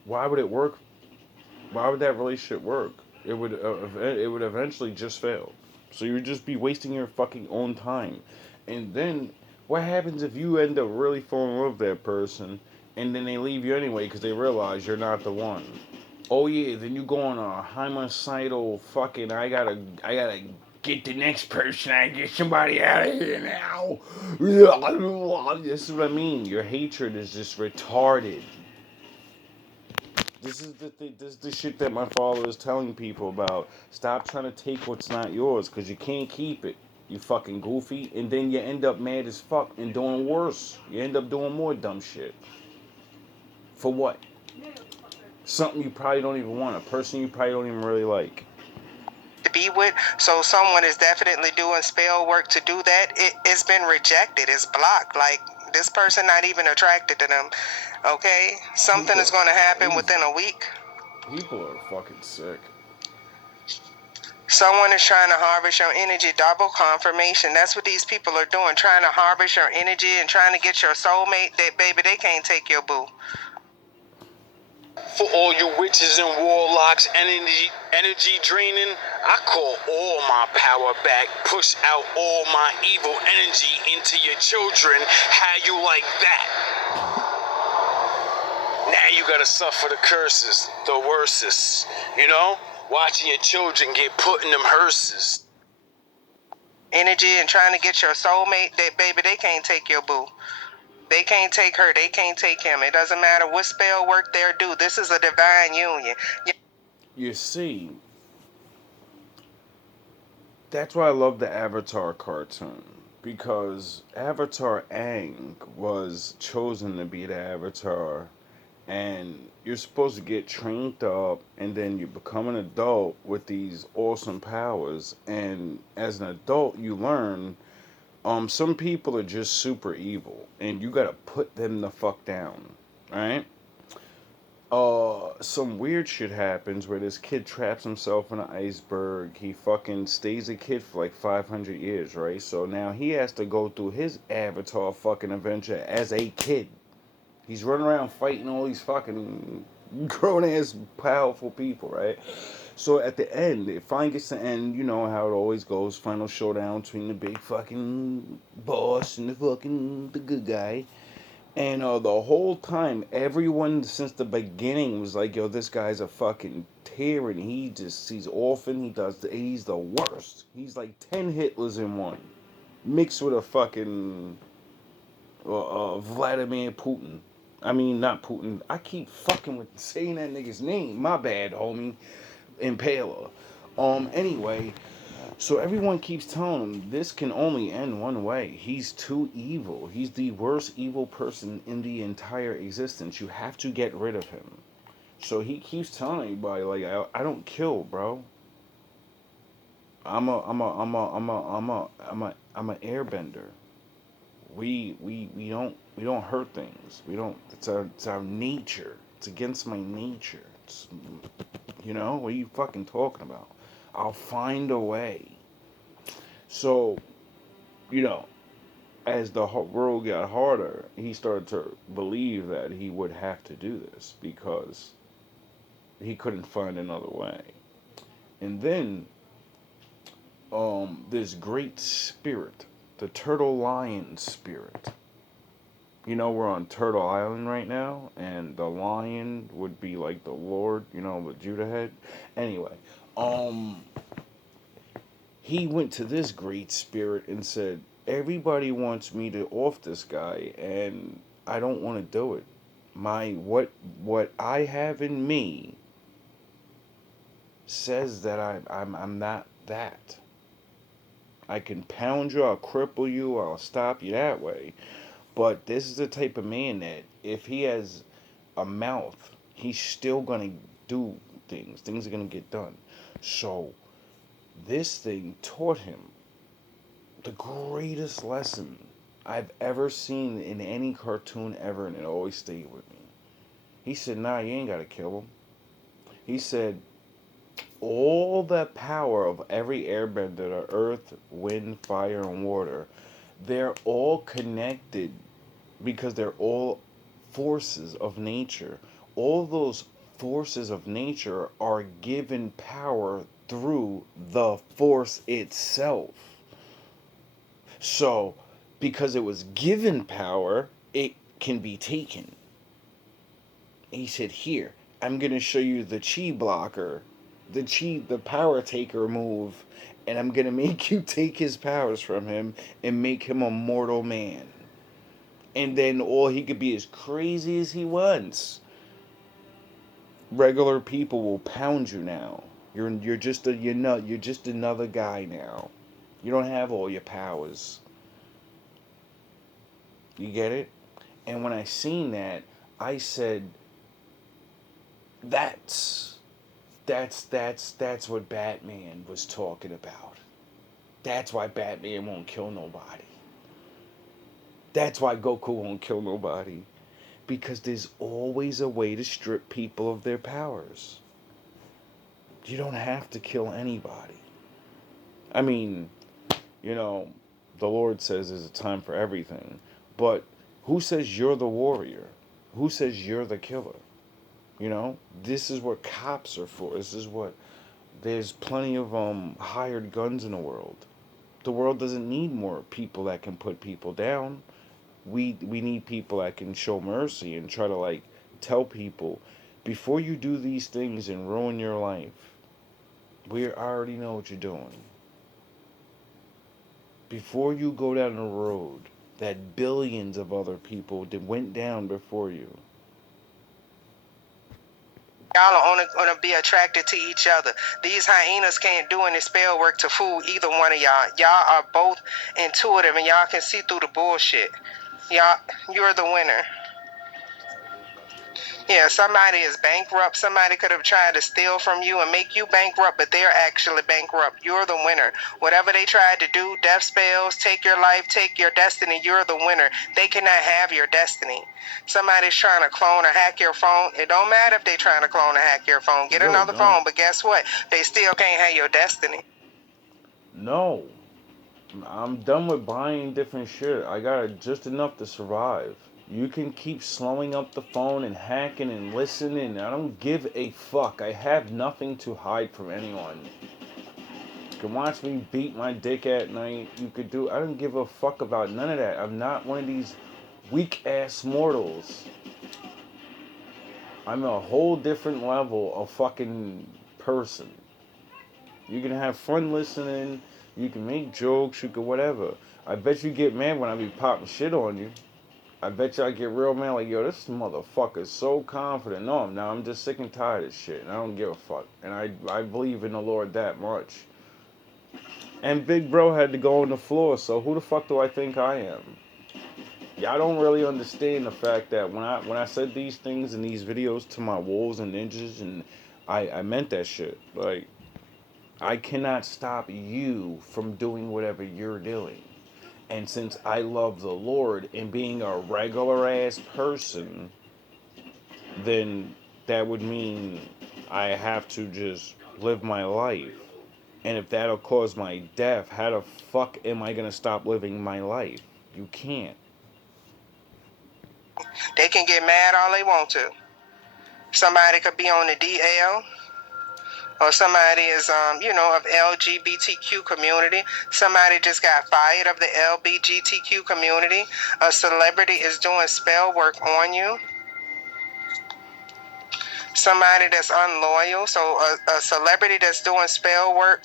why would it work? Why would that relationship work? It would eventually just fail. So you would just be wasting your fucking own time. And then what happens if you end up really falling in love with that person and then they leave you anyway because they realize you're not the one? Oh yeah, then you go on a homicidal fucking I gotta get the next person, I get somebody out of here now. This is what I mean. Your hatred is just retarded. This is the shit that my father is telling people about. Stop trying to take what's not yours, because you can't keep it, you fucking goofy. And then you end up mad as fuck and doing worse. You end up doing more dumb shit. For what? Something you probably don't even want. A person you probably don't even really like. To be with, so someone is definitely doing spell work to do that. It's been rejected. It's blocked. Like, this person not even attracted to them. Okay? Something is going to happen within a week. People are fucking sick. Someone is trying to harvest your energy. Double confirmation. That's what these people are doing. Trying to harvest your energy and trying to get your soulmate. That, baby, they can't take your boo. For all you witches and warlocks, energy draining, I call all my power back, push out all my evil energy into your children. How you like that? Now you gotta suffer the curses, the worstest, watching your children get put in them hearses. Energy and trying to get your soulmate, that baby, they can't take your boo. They can't take her. They can't take him. It doesn't matter what spell work they're do. This is a divine union. You see, that's why I love the Avatar cartoon. Because Avatar Aang was chosen to be the Avatar, and you're supposed to get trained up, and then you become an adult with these awesome powers. And as an adult, you learn some people are just super evil, and you gotta put them the fuck down, right? Some weird shit happens where this kid traps himself in an iceberg. He fucking stays a kid for like 500 years, right? So now he has to go through his Avatar fucking adventure as a kid. He's running around fighting all these fucking grown ass powerful people, right? So at the end, it finally gets to the end, you know how it always goes, final showdown between the big fucking boss and the good guy. And the whole time, everyone since the beginning was like, yo, this guy's a fucking tyranny. He's orphan. He's the worst. He's like 10 Hitlers in one, mixed with a fucking Vladimir Putin. I mean, not Putin. I keep fucking with saying that nigga's name. My bad, homie. Impaler. Anyway, so everyone keeps telling him this can only end one way. He's too evil. He's the worst evil person in the entire existence. You have to get rid of him. So he keeps telling everybody, like, I don't kill, bro. I'm a airbender. We don't hurt things. We don't. It's our nature. It's against my nature. What are you fucking talking about? I'll find a way. So, you know, as the world got harder, he started to believe that he would have to do this because he couldn't find another way. And then, this great spirit, the turtle lion spirit. We're on Turtle Island right now, and the lion would be like the Lord, the Judah head. Anyway, he went to this great spirit and said, everybody wants me to off this guy, and I don't want to do it. What I have in me says that I'm not that. I can pound you, I'll cripple you, I'll stop you that way. But this is the type of man that if he has a mouth, he's still gonna do things. Things are gonna get done. So this thing taught him the greatest lesson I've ever seen in any cartoon ever, and it always stayed with me. He said, nah, you ain't gotta kill him. He said, all the power of every airbender, the earth, wind, fire, and water, they're all connected because they're all forces of nature. All those forces of nature are given power through the force itself. So, because it was given power, it can be taken. He said, here, I'm going to show you the chi blocker, the power taker move, and I'm going to make you take his powers from him and make him a mortal man. And then all he could be as crazy as he wants. Regular people will pound you now. You're just another guy now. You don't have all your powers. You get it? And when I seen that, I said, that's what Batman was talking about. That's why Batman won't kill nobody. That's why Goku won't kill nobody. Because there's always a way to strip people of their powers. You don't have to kill anybody. I mean, the Lord says there's a time for everything. But who says you're the warrior? Who says you're the killer? You know, this is what cops are for. This is what there's plenty of hired guns in the world. The world doesn't need more people that can put people down. We need people that can show mercy and try to like tell people before you do these things and ruin your life. We already know what you're doing. Before you go down the road that billions of other people that went down before you. Y'all are only going to be attracted to each other. These hyenas can't do any spell work to fool either one of y'all. Y'all are both intuitive and y'all can see through the bullshit. Y'all, you're the winner. Yeah, somebody is bankrupt. Somebody could have tried to steal from you and make you bankrupt, but they're actually bankrupt. You're the winner. Whatever they tried to do, death spells, take your life, take your destiny, you're the winner. They cannot have your destiny. Somebody's trying to clone or hack your phone. It don't matter if they're trying to clone or hack your phone. Get Really another don't. phone, but guess what? They still can't have your destiny. No. I'm done with buying different shit. I got just enough to survive. You can keep slowing up the phone and hacking and listening. I don't give a fuck. I have nothing to hide from anyone. You can watch me beat my dick at night. You could do. I don't give a fuck about none of that. I'm not one of these weak ass mortals. I'm a whole different level of fucking person. You can have fun listening. You can make jokes. You can whatever. I bet you get mad when I be popping shit on you. I bet you I get real mad like, yo, this motherfucker's so confident. No, I'm not. I'm just sick and tired of shit. And I don't give a fuck. And I believe in the Lord that much. And Big Bro had to go on the floor, so who the fuck do I think I am? Y'all don't really understand the fact that when I said these things in these videos to my wolves and ninjas, and I meant that shit. Like, I cannot stop you from doing whatever you're doing. And since I love the Lord and being a regular ass person, then that would mean I have to just live my life. And if that'll cause my death, how the fuck am I gonna stop living my life? You can't. They can get mad all they want to. Somebody could be on the DL, or somebody is, of LGBTQ community. Somebody just got fired of the LGBTQ community. A celebrity is doing spell work on you. Somebody that's unloyal. So a celebrity that's doing spell work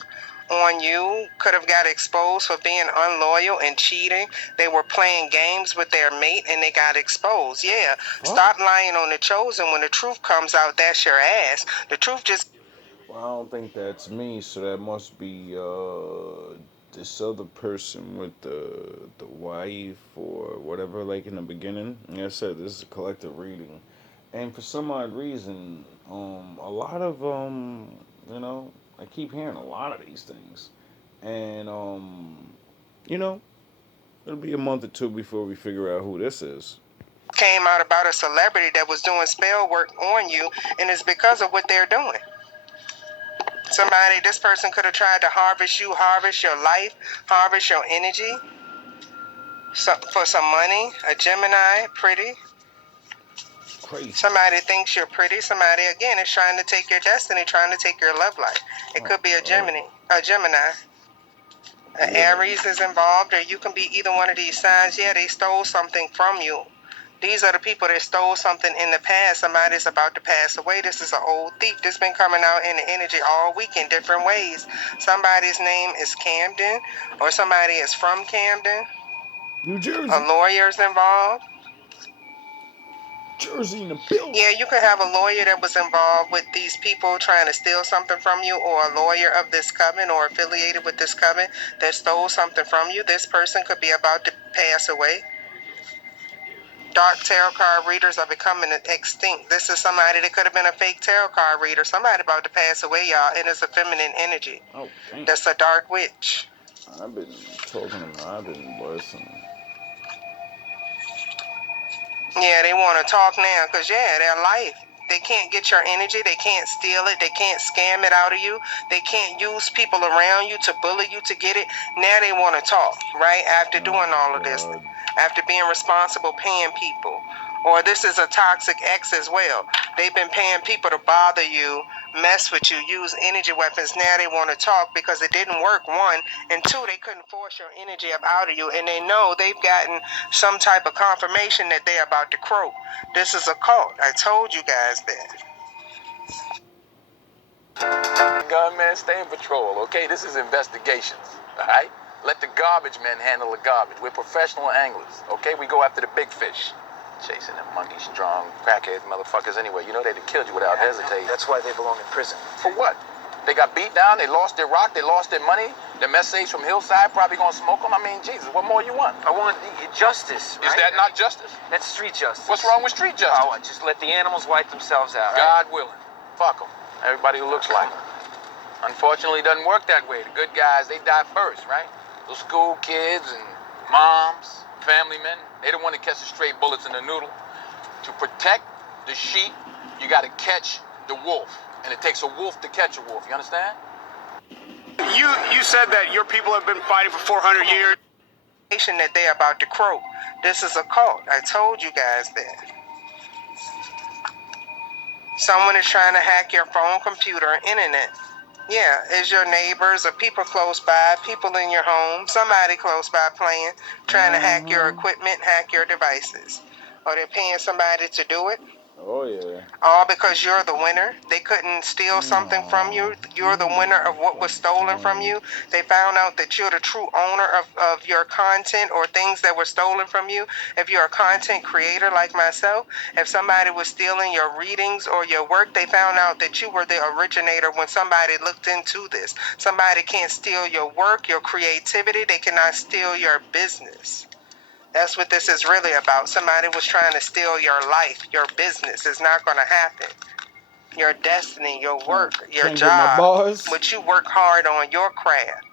on you could have got exposed for being unloyal and cheating. They were playing games with their mate and they got exposed. Yeah, stop lying on the chosen. When the truth comes out, that's your ass. The truth just... Well, I don't think that's me, so that must be this other person with the wife or whatever, like in the beginning. Like I said, this is a collective reading, and for some odd reason, a lot of I keep hearing a lot of these things, and you know, it'll be a month or two before we figure out who this is. came out about a celebrity that was doing spell work on you, and it's because of what they're doing. This person could have tried to harvest you, harvest your life, harvest your energy for some money. A Gemini, pretty. Crazy. Somebody thinks you're pretty. Somebody, again, is trying to take your destiny, trying to take your love life. It could be a Gemini. An Aries is involved, or you can be either one of these signs. Yeah, they stole something from you. These are the people that stole something in the past. Somebody's about to pass away. This is an old thief that's been coming out in the energy all week in different ways. Somebody's name is Camden, or somebody is from Camden. New Jersey. A lawyer's involved. Jersey in the building. Yeah, you could have a lawyer that was involved with these people trying to steal something from you, or a lawyer of this coven or affiliated with this coven that stole something from you. This person could be about to pass away. Dark tarot card readers are becoming extinct. This is somebody that could have been a fake tarot card reader. Somebody about to pass away, y'all, and it's a feminine energy. Oh, damn. That's a dark witch. I've been talking to them. I've been listening. Yeah, they want to talk now because, yeah, their life. They can't get your energy. They can't steal it. They can't scam it out of you. They can't use people around you to bully you to get it. Now they want to talk, right? After doing all of this. After being responsible, paying people. Or this is a toxic ex as well. They've been paying people to bother you, mess with you, use energy weapons. Now they want to talk because it didn't work, one. And two, they couldn't force your energy up out of you. And they know they've gotten some type of confirmation that they're about to croak. This is a cult. I told you guys that. Gunman, stay in patrol, okay? This is investigations, all right? Let the garbage men handle the garbage. We're professional anglers, okay? We go after the big fish. Chasing them monkey strong, crackhead motherfuckers anyway. You know they'd have killed you without hesitating. That's why they belong in prison. For what? They got beat down, they lost their rock, they lost their money. Their messages from Hillside probably gonna smoke them. I mean, Jesus, what more you want? I want justice, right? Is that not justice? That's street justice. What's wrong with street justice? Oh, just let the animals wipe themselves out. God willing. Fuck them. Everybody who looks like them. Unfortunately, it doesn't work that way. The good guys, they die first, right? Those school kids and moms, family men, they don't want to catch the stray bullets in the noodle. To protect the sheep, you got to catch the wolf. And it takes a wolf to catch a wolf. You understand? You said that your people have been fighting for 400 years. That they're about to croak. This is a cult. I told you guys that. Someone is trying to hack your phone, computer, or internet. Yeah, it's your neighbors or people close by, people in your home, somebody close by playing, trying to hack your equipment, hack your devices. Or they're paying somebody to do it. Oh, yeah. All because you're the winner. They couldn't steal something from you. You're the winner of what was stolen from you. They found out that you're the true owner of your content or things that were stolen from you. If you're a content creator like myself, if somebody was stealing your readings or your work, they found out that you were the originator when somebody looked into this. Somebody can't steal your work, your creativity. They cannot steal your business. That's what this is really about. Somebody was trying to steal your life, your business. It's not going to happen. Your destiny, your work, your Can't get my job. bars. But you work hard on your craft.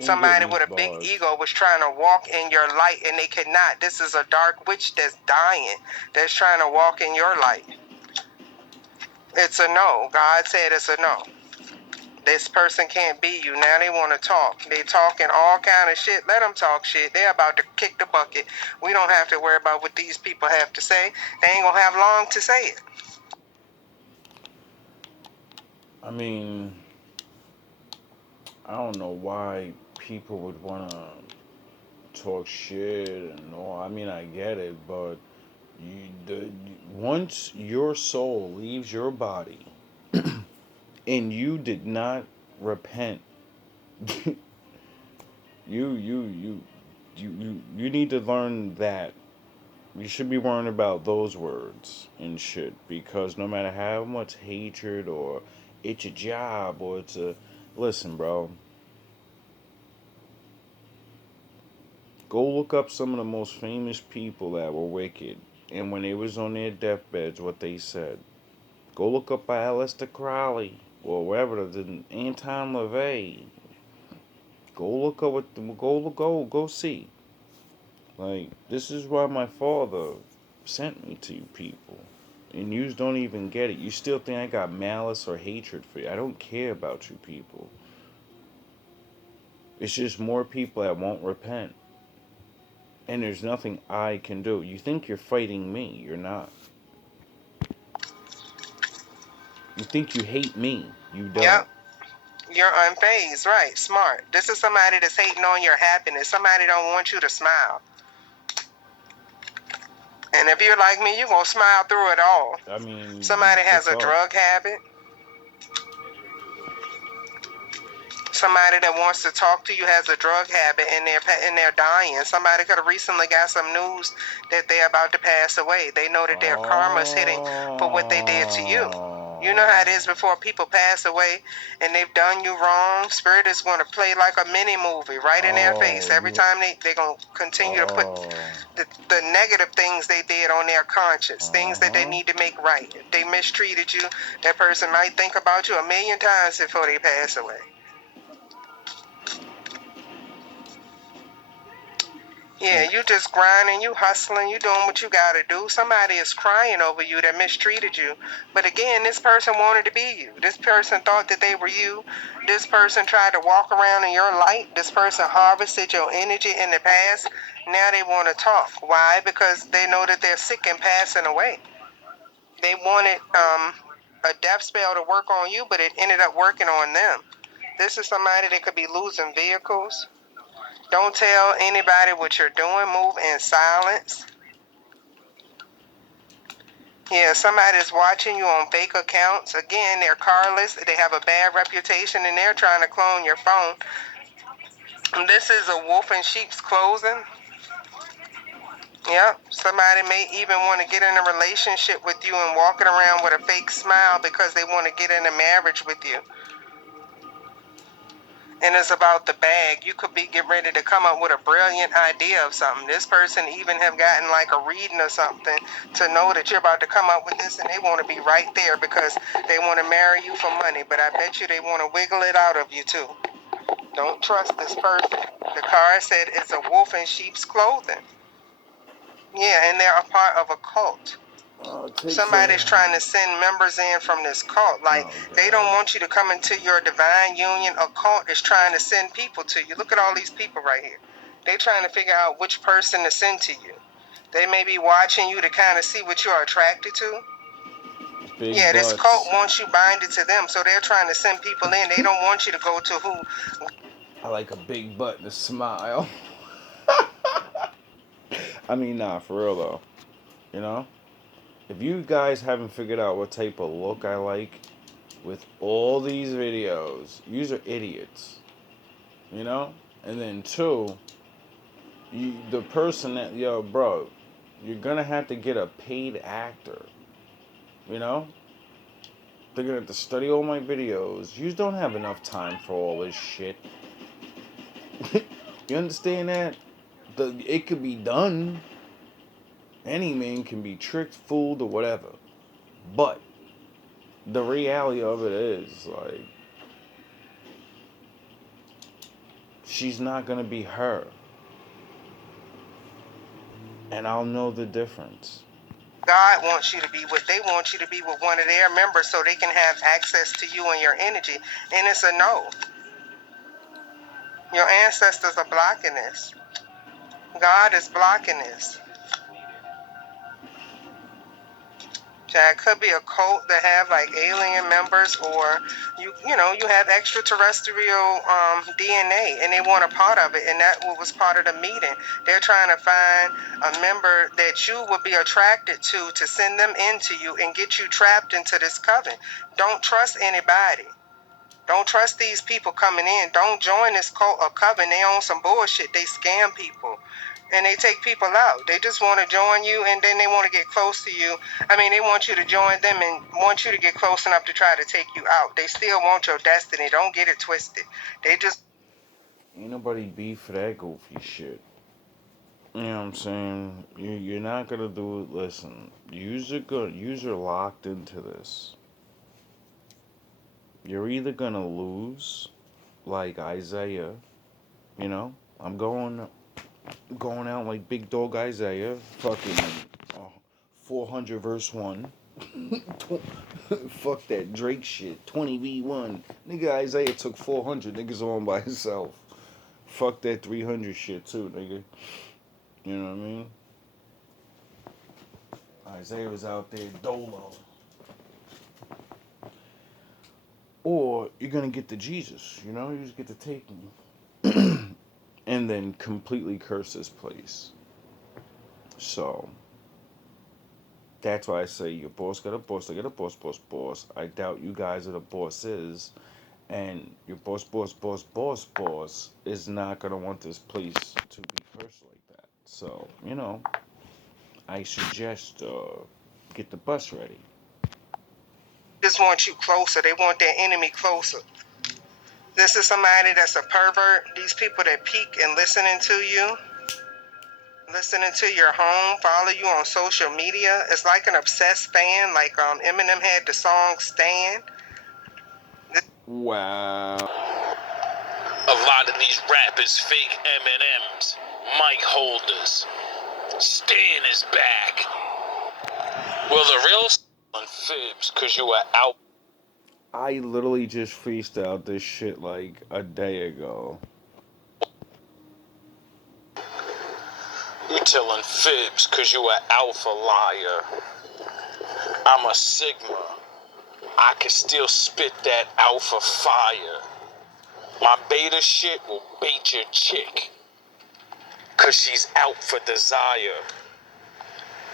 Somebody with a big bars. ego was trying to walk in your light and they cannot. This is a dark witch that's dying, that's trying to walk in your light. It's a no. God said it's a no. This person can't be you. Now they want to talk. They talking all kind of shit. Let them talk shit. They're about to kick the bucket. We don't have to worry about what these people have to say. They ain't going to have long to say it. I mean, I don't know why people would want to talk shit and all. I mean, I get it, but once your soul leaves your body and you did not repent, you need to learn that. You should be worrying about those words and shit, because no matter how much hatred or it's a job or it's a listen, bro. Go look up some of the most famous people that were wicked, and when they was on their deathbeds, what they said. Go look up by Aleister Crowley or wherever the Anton LaVey. Go look up what go see. Like, this is why my father sent me to you people. And you don't even get it. You still think I got malice or hatred for you. I don't care about you people. It's just more people that won't repent. And there's nothing I can do. You think you're fighting me. You're not. You think you hate me. You don't. Yep. You're unfazed, right? Smart. This is somebody that's hating on your happiness. Somebody don't want you to smile. And if you're like me, you're going to smile through it all. I mean, somebody has a drug habit. Somebody that wants to talk to you has a drug habit and they're dying. Somebody could have recently got some news that they're about to pass away. They know that their karma's hitting for what they did to you. You know how it is before people pass away and they've done you wrong. Spirit is going to play like a mini movie right in their face. Every time they're going to continue to put the negative things they did on their conscience, things that they need to make right. If they mistreated you, that person might think about you 1,000,000 times before they pass away. Yeah, you just grinding, you hustling, you doing what you gotta do. Somebody is crying over you that mistreated you. But again, this person wanted to be you. This person thought that they were you. This person tried to walk around in your light. This person harvested your energy in the past. Now they want to talk. Why? Because they know that they're sick and passing away. They wanted a death spell to work on you, but it ended up working on them. This is somebody that could be losing vehicles. Don't tell anybody what you're doing. Move in silence. Yeah, somebody's watching you on fake accounts. Again, they're carless. They have a bad reputation, and they're trying to clone your phone. And this is a wolf in sheep's clothing. Yep. Somebody may even want to get in a relationship with you and walking around with a fake smile because they want to get in a marriage with you. And it's about the bag. You could be getting ready to come up with a brilliant idea of something. This person even have gotten like a reading or something to know that you're about to come up with this, and they want to be right there because they want to marry you for money. But I bet you they want to wiggle it out of you too. Don't trust this person. The card said it's a wolf in sheep's clothing. Yeah, and they're a part of a cult. Somebody's trying to send members in from this cult. Like, they don't want you to come into your divine union. A cult is trying to send people to you. Look at all these people right here. They're trying to figure out which person to send to you. They may be watching you to kind of see what you are attracted to. Big Yeah, this butts. cult wants you binded to them, so they're trying to send people in. They don't want you to go to who. I like a big butt and a smile. I mean, nah, for real though. You know? If you guys haven't figured out what type of look I like with all these videos, yous are idiots. You know? And then two, the person that, yo, bro, you're gonna have to get a paid actor. You know? They're gonna have to study all my videos. You don't have enough time for all this shit. You understand that? It could be done. Any man can be tricked, fooled, or whatever. But the reality of it is, like, she's not gonna be her. And I'll know the difference. God wants you to be what they want you to be with one of their members so they can have access to you and your energy. And it's a no. Your ancestors are blocking this. God is blocking this. Yeah, it could be a cult that have like alien members, or you have extraterrestrial DNA, and they want a part of it, and that was part of the meeting. They're trying to find a member that you would be attracted to send them into you and get you trapped into this coven. Don't trust anybody. Don't trust these people coming in. Don't join this cult or coven. They own some bullshit. They scam people. And they take people out. They just want to join you, and then they want to get close to you. I mean, they want you to join them and want you to get close enough to try to take you out. They still want your destiny. Don't get it twisted. They just... Ain't nobody beef for that goofy shit. You know what I'm saying? You're not gonna do it. Listen, you're locked into this. You're either gonna lose, like Isaiah. You know, I'm going out like big dog Isaiah. Fucking 400 verse 1. Fuck that Drake shit. 20v1. Nigga, Isaiah took 400 niggas on by himself. Fuck that 300 shit too, nigga. You know what I mean? Isaiah was out there dolo. Or you're gonna get to Jesus, you know? You just get to take him. And then completely curse this place. So that's why I say your boss got a boss, I got a boss. I doubt you guys are the bosses. And your boss is not gonna want this place to be cursed like that. So, I suggest get the bus ready. just want you closer. They want their enemy closer. This is somebody that's a pervert. These people that peek and listening to you, listening to your home, follow you on social media. It's like an obsessed fan, like Eminem had the song Stan. Wow. A lot of these rappers fake M&Ms. mic holders. Stan is back. Well, the real on fibs, cause you were out. I literally just freestyled this shit like a day ago. You telling fibs, cause you an alpha liar. I'm a sigma. I can still spit that alpha fire. My beta shit will bait your chick, cause she's out for desire.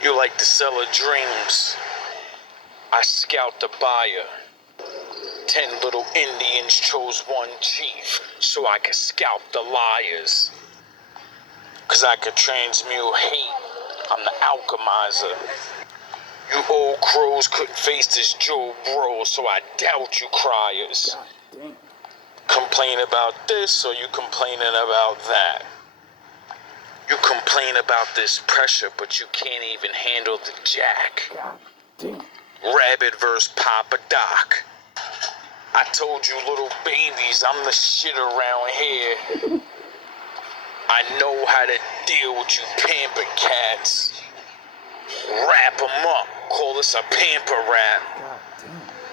You like to sell her dreams. I scout the buyer. 10 little Indians chose one chief so I could scalp the liars. Cause I could transmute hate. I'm the alchemizer. You old crows couldn't face this Joe bro, so I doubt you criers. Complain about this or you complaining about that? You complain about this pressure, but you can't even handle the jack. Rabbit versus Papa Doc. I told you little babies, I'm the shit around here. I know how to deal with you pampered cats. Wrap 'em up, call this a pamper rap.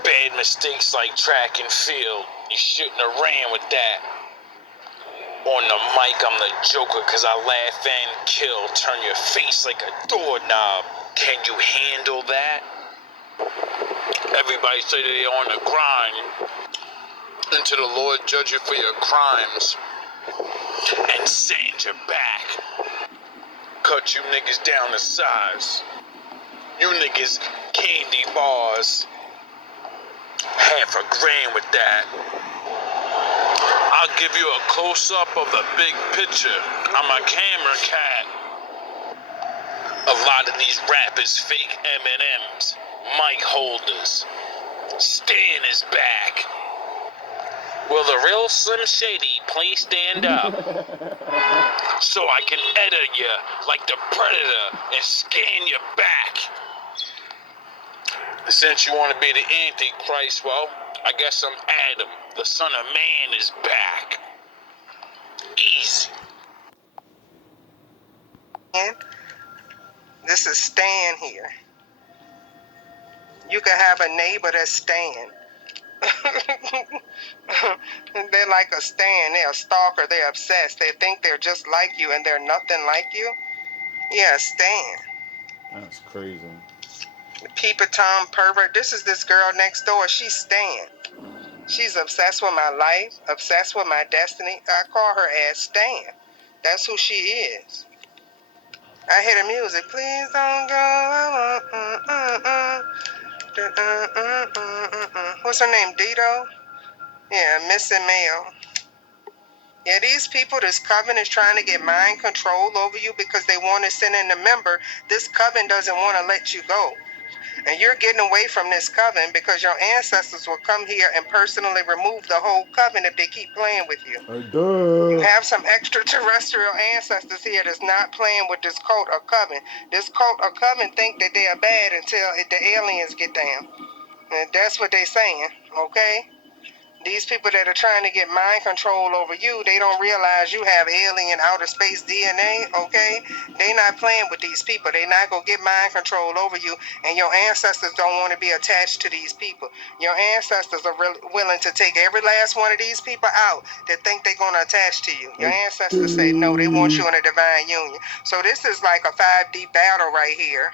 Bad mistakes like track and field, you shouldn't have ran with that. On the mic, I'm the joker cause I laugh and kill. Turn your face like a doorknob. Can you handle that? Everybody say they're on the grind. Until the Lord judge you for your crimes. And sand your back. Cut you niggas down to size. You niggas candy bars. $500,000 with that. I'll give you a close-up of the big picture. I'm a camera cat. A lot of these rappers fake M&Ms, mic holders. Stan is back. Will the real Slim Shady please stand up? So I can edit you like the Predator and scan your back. Since you want to be the Antichrist, well, I guess I'm Adam. The Son of Man is back. Easy. And this is Stan here. You can have a neighbor that's Stan. They're like a Stan. They're a stalker. They're obsessed. They think they're just like you and they're nothing like you. Yeah, Stan. That's crazy. Peeper Tom pervert. This is this girl next door. She's Stan. She's obsessed with my life, obsessed with my destiny. I call her as Stan. That's who she is. I hear the music. Please don't go. What's her name? Dito? Yeah, Missing Mail. Yeah, these people, this coven is trying to get mind control over you because they want to send in a member. This coven doesn't want to let you go. And you're getting away from this coven because your ancestors will come here and personally remove the whole coven if they keep playing with you. You have some extraterrestrial ancestors here that's not playing with this cult or coven. This cult or coven think that they are bad until the aliens get down. And that's what they're saying, okay? These people that are trying to get mind control over you, they don't realize you have alien outer space DNA, okay? They not playing with these people. They not gonna get mind control over you, and your ancestors don't want to be attached to these people. Your ancestors are really willing to take every last one of these people out that think they're gonna attach to you. Your ancestors say no, they want you in a divine union. So this is like a 5D battle right here.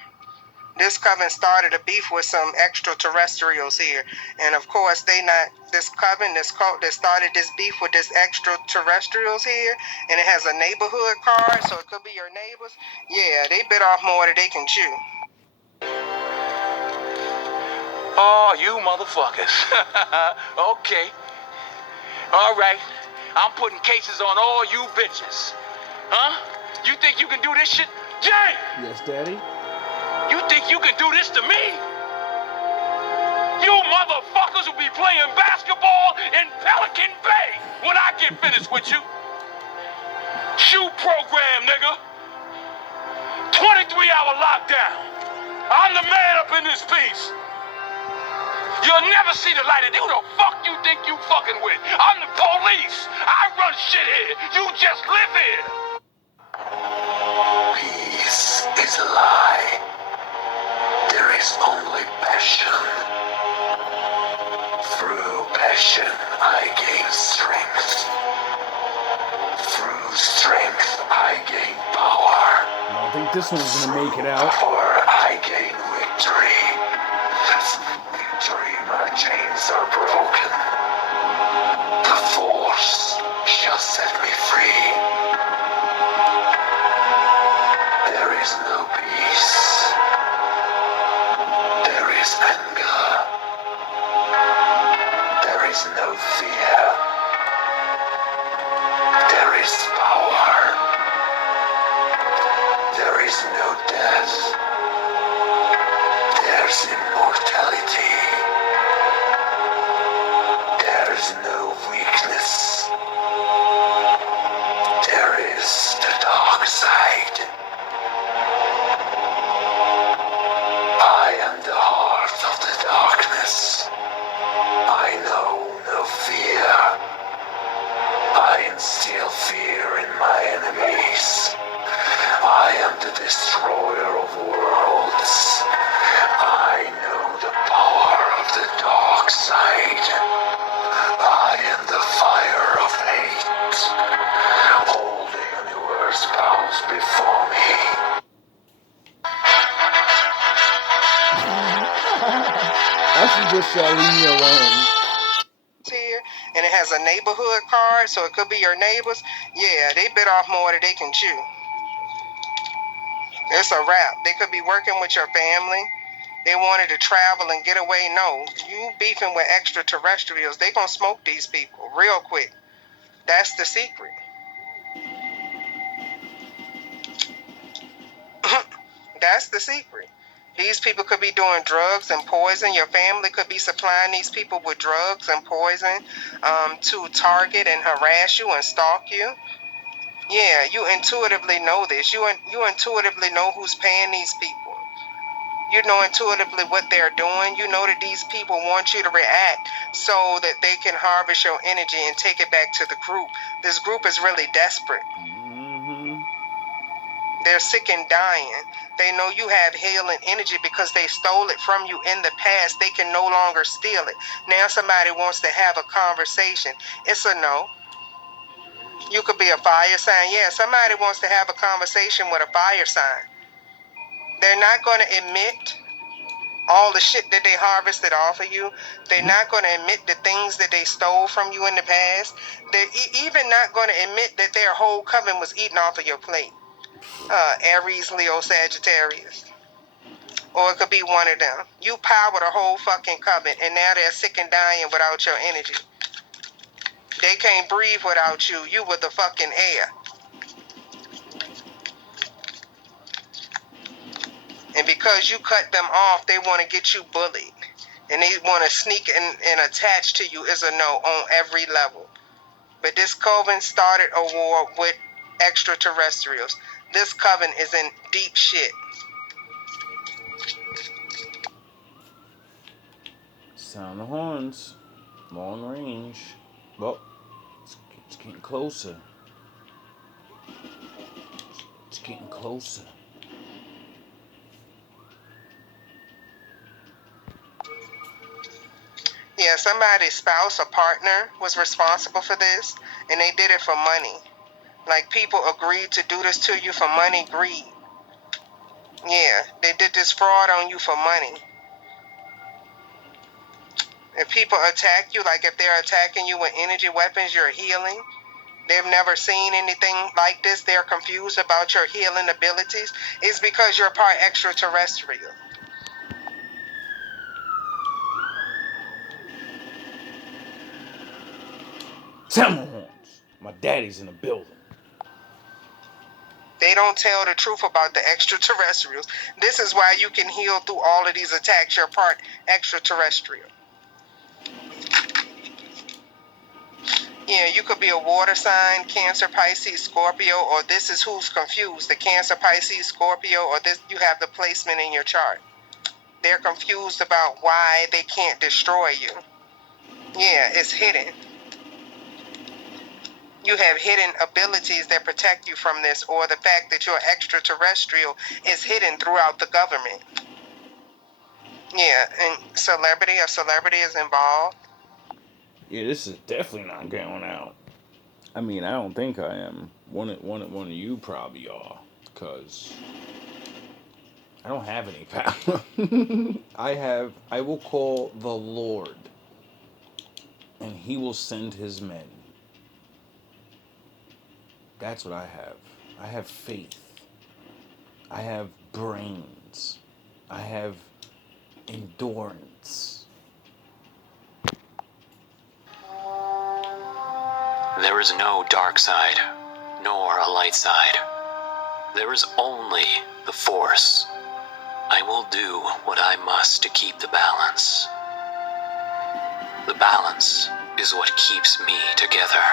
This coven started a beef with some extraterrestrials here. And of course, this coven, this cult that started this beef with this extraterrestrials here, and it has a neighborhood card, so it could be your neighbors. Yeah, they bit off more than they can chew. Oh, you motherfuckers. Okay. All right. I'm putting cases on all you bitches. Huh? You think you can do this shit? Jay! Yes, Daddy? You think you can do this to me? You motherfuckers will be playing basketball in Pelican Bay when I get finished with you. Shoe program, nigga. 23-hour lockdown. I'm the man up in this piece. You'll never see the light of day. Who the fuck you think you fucking with? I'm the police. I run shit here. You just live here. is a lie. There is only passion. Through passion I gain strength. Through strength I gain power. I don't think this one's gonna make it out. Power I gain victory. Through victory my chains are broken. The force shall set me free. There is no peace. There is anger. There is no fear. There is power. There is no death. There's immortality. There's no weakness. There is the dark side. I am the heart of the darkness. I know no fear. I instill fear in my enemies. I am the destroyer of worlds. I know the power of the dark side. I am the fire of hate. All the universe bows before me. I should just leave me alone. Here, and it has a neighborhood card, so it could be your neighbors. Yeah, they bit off more than they can chew. It's a wrap. They could be working with your family. They wanted to travel and get away. No, you beefing with extraterrestrials. They gonna smoke these people real quick. That's the secret. That's the secret. These people could be doing drugs and poison. Your family could be supplying these people with drugs and poison to target and harass you and stalk you. Yeah, you intuitively know this. You intuitively know who's paying these people. You know intuitively what they're doing. You know that these people want you to react so that they can harvest your energy and take it back to the group. This group is really desperate. They're sick and dying. They know you have healing energy because they stole it from you in the past. They can no longer steal it. Now somebody wants to have a conversation. It's a no. You could be a fire sign. Yeah, somebody wants to have a conversation with a fire sign. They're not going to admit all the shit that they harvested off of you. They're not going to admit the things that they stole from you in the past. They're even not going to admit that their whole coven was eaten off of your plate. Aries, Leo, Sagittarius. Or it could be one of them. You power the whole fucking coven, and now they're sick and dying without your energy. They can't breathe without you. You were the fucking air. And because you cut them off, they want to get you bullied. And they want to sneak and attach to you is a no on every level. But this coven started a war with extraterrestrials. This coven is in deep shit. Sound the horns. Long range. Well, it's getting closer. It's getting closer. Yeah, somebody's spouse or partner was responsible for this, and they did it for money. Like, people agreed to do this to you for money, greed. Yeah, they did this fraud on you for money. If people attack you, like if they're attacking you with energy weapons, you're healing. They've never seen anything like this. They're confused about your healing abilities. It's because you're part extraterrestrial. Sound the horns. My daddy's in the building. They don't tell the truth about the extraterrestrials. This is why you can heal through all of these attacks. You're part extraterrestrial. Yeah, you could be a water sign, Cancer, Pisces, Scorpio, or this is who's confused. The Cancer, Pisces, Scorpio, or this, you have the placement in your chart. They're confused about why they can't destroy you. Yeah, it's hidden. You have hidden abilities that protect you from this, or the fact that you're extraterrestrial is hidden throughout the government. Yeah, and a celebrity is involved. Yeah, this is definitely not going out. I mean, I don't think I am. One of you probably are, cause I don't have any power. I will call the Lord, and He will send His men. That's what I have. I have faith. I have brains. I have endurance. There is no dark side, nor a light side. There is only the Force. I will do what I must to keep the balance. The balance is what keeps me together.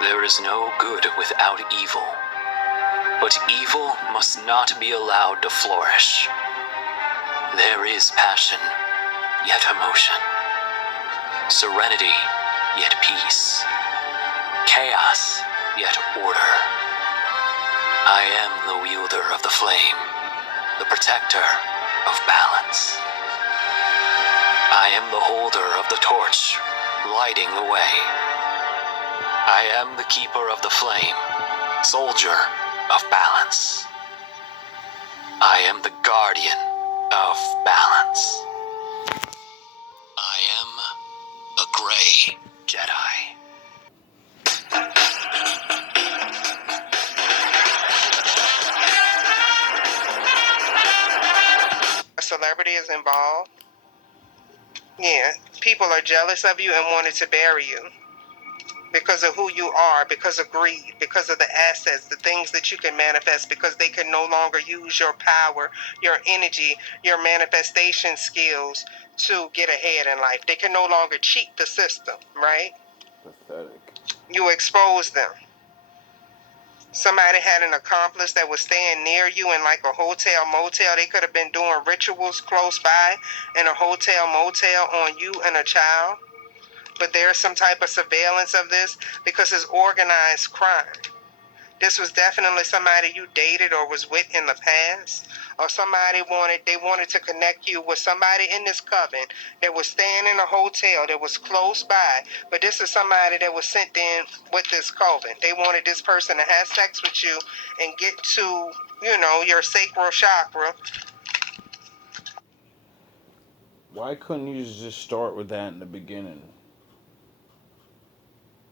There is no good without evil, but evil must not be allowed to flourish. There is passion, yet emotion. Serenity, yet peace. Chaos, yet order. I am the wielder of the flame, the protector of balance. I am the holder of the torch, lighting the way. I am the keeper of the flame, soldier of balance. I am the guardian of balance. I am a gray Jedi. A celebrity is involved. Yeah, people are jealous of you and wanted to bury you because of who you are, because of greed, because of the assets, the things that you can manifest, because they can no longer use your power, your energy, your manifestation skills to get ahead in life. They can no longer cheat the system, right? Pathetic. You expose them. Somebody had an accomplice that was staying near you in like a hotel motel. They could have been doing rituals close by in a hotel motel on you and a child. But there's some type of surveillance of this because it's organized crime. This was definitely somebody you dated or was with in the past, or they wanted to connect you with somebody in this coven that was staying in a hotel that was close by. But this is somebody that was sent in with this coven. They wanted this person to have sex with you and get to, your sacral chakra. Why couldn't you just start with that in the beginning?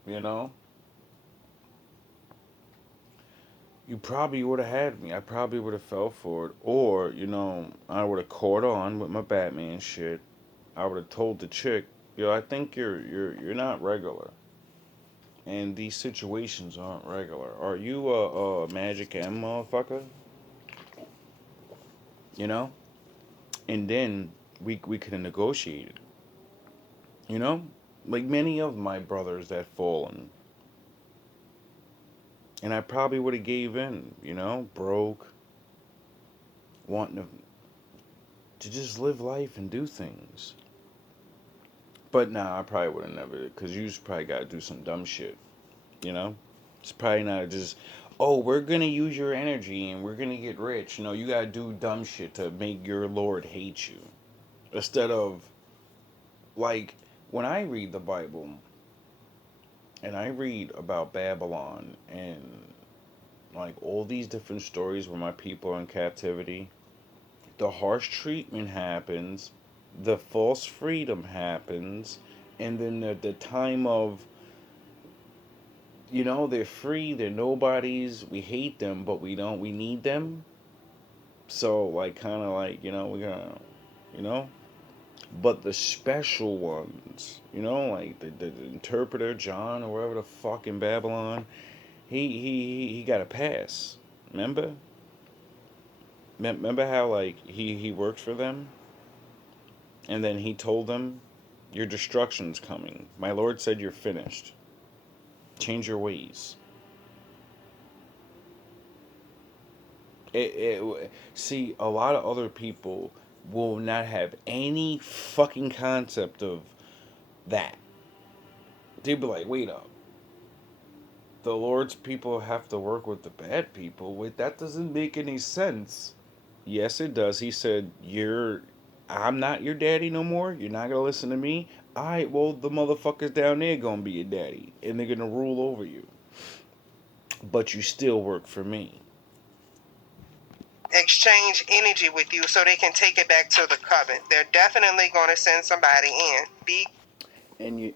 You know? You probably would have had me. I probably would have fell for it. Or, I would have caught on with my Batman shit. I would have told the chick, I think you're not regular. And these situations aren't regular. Are you a Magic M motherfucker? You know? And then we could have negotiated. You know? Like many of my brothers that fallen. And I probably would have gave in, broke, wanting to just live life and do things. But nah, I probably would have never, because you probably got to do some dumb shit, you know? It's probably not just, oh, we're going to use your energy and we're going to get rich. You got to do dumb shit to make your Lord hate you. Instead of, like, when I read the Bible and I read about Babylon and, like, all these different stories where my people are in captivity, the harsh treatment happens, the false freedom happens, and then the time of, they're free, they're nobodies, we hate them, but we need them. So, like, kind of like, we're gonna, you know? But the special ones, like the interpreter, John, or wherever the fuck in Babylon, he got a pass. Remember? Remember how, like, he worked for them? And then he told them, your destruction's coming. My Lord said you're finished. Change your ways. See, a lot of other people will not have any fucking concept of that. They'd be like, wait up. the Lord's people have to work with the bad people. Wait, that doesn't make any sense. Yes, it does. He said, I'm not your daddy no more. You're not gonna listen to me. Alright, well, the motherfuckers down there gonna be your daddy. And they're gonna rule over you. But you still work for me. Exchange energy with you so they can take it back to the coven. They're definitely going to send somebody in.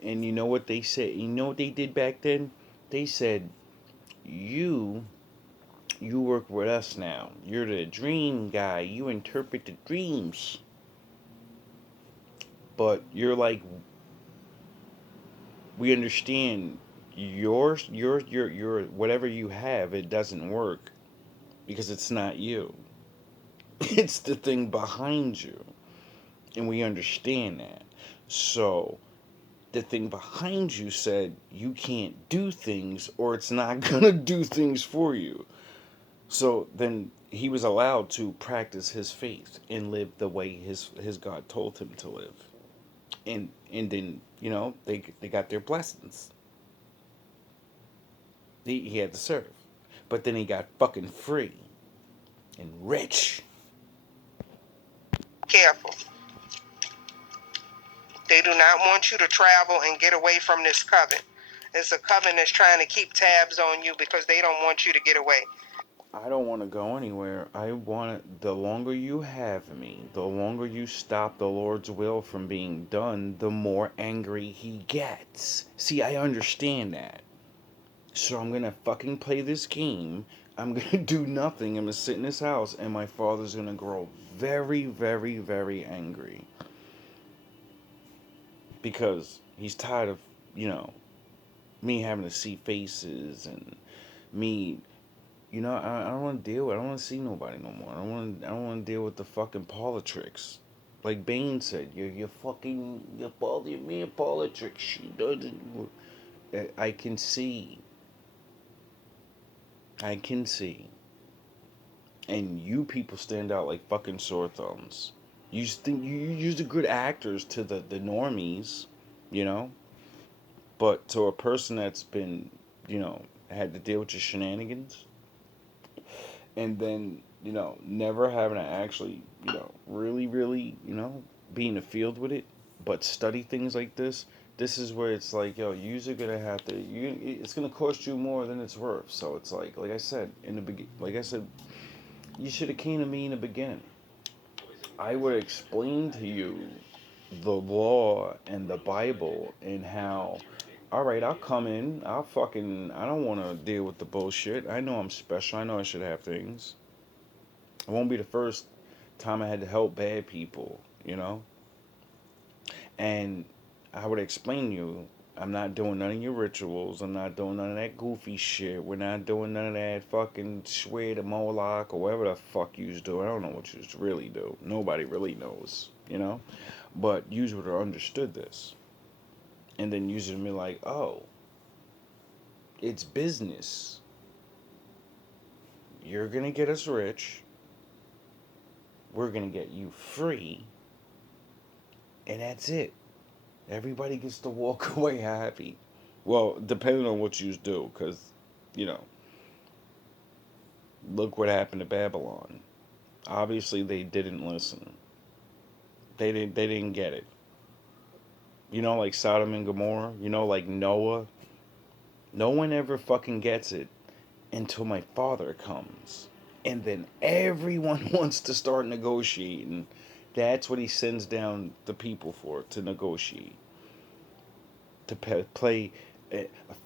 And you know what they said? You know what they did back then? They said, you work with us now. You're the dream guy. You interpret the dreams. But you're like, we understand your whatever you have, it doesn't work because it's not you. It's the thing behind you. And we understand that. So the thing behind you said you can't do things or it's not gonna do things for you. So then he was allowed to practice his faith and live the way his God told him to live. And then, they got their blessings. He had to serve. But then he got fucking free and rich. Careful. They do not want you to travel and get away from this coven. It's a coven that's trying to keep tabs on you because they don't want you to get away. I don't want to go anywhere. The longer you have me, the longer you stop the Lord's will from being done, the more angry he gets. See, I understand that. So I'm gonna fucking play this game. I'm gonna do nothing. I'm gonna sit in this house, and my father's gonna grow very, very, very angry. Because he's tired of, me having to see faces and me. I don't want to deal with. I don't want to see nobody no more. I don't want to deal with the fucking politics. Like Bane said, you're me in politics. She doesn't. I can see. I can see. And you people stand out like fucking sore thumbs. You use the good actors to the normies, you know, but to a person that's been, had to deal with your shenanigans, and then never having to actually really really be in the field with it, but study things like this. This is where it's like, yo, you're gonna have to. It's gonna cost you more than it's worth. So it's like I said in the like I said, you should have came to me in the beginning. I would explain to you the law and the Bible and how. All right, I'll come in. I don't want to deal with the bullshit. I know I'm special. I know I should have things. It won't be the first time I had to help bad people, And I would explain to you, I'm not doing none of your rituals. I'm not doing none of that goofy shit. We're not doing none of that fucking swear to Moloch or whatever the fuck you do. I don't know what you really do. Nobody really knows. But you would have understood this. And then you would be like, oh, it's business. You're going to get us rich. We're going to get you free. And that's it. Everybody gets to walk away happy. Well, depending on what you do, because, look what happened to Babylon. Obviously, they didn't listen. They didn't get it. Like Sodom and Gomorrah. Like Noah. No one ever fucking gets it until my father comes. And then everyone wants to start negotiating. That's what he sends down the people for, to negotiate. To play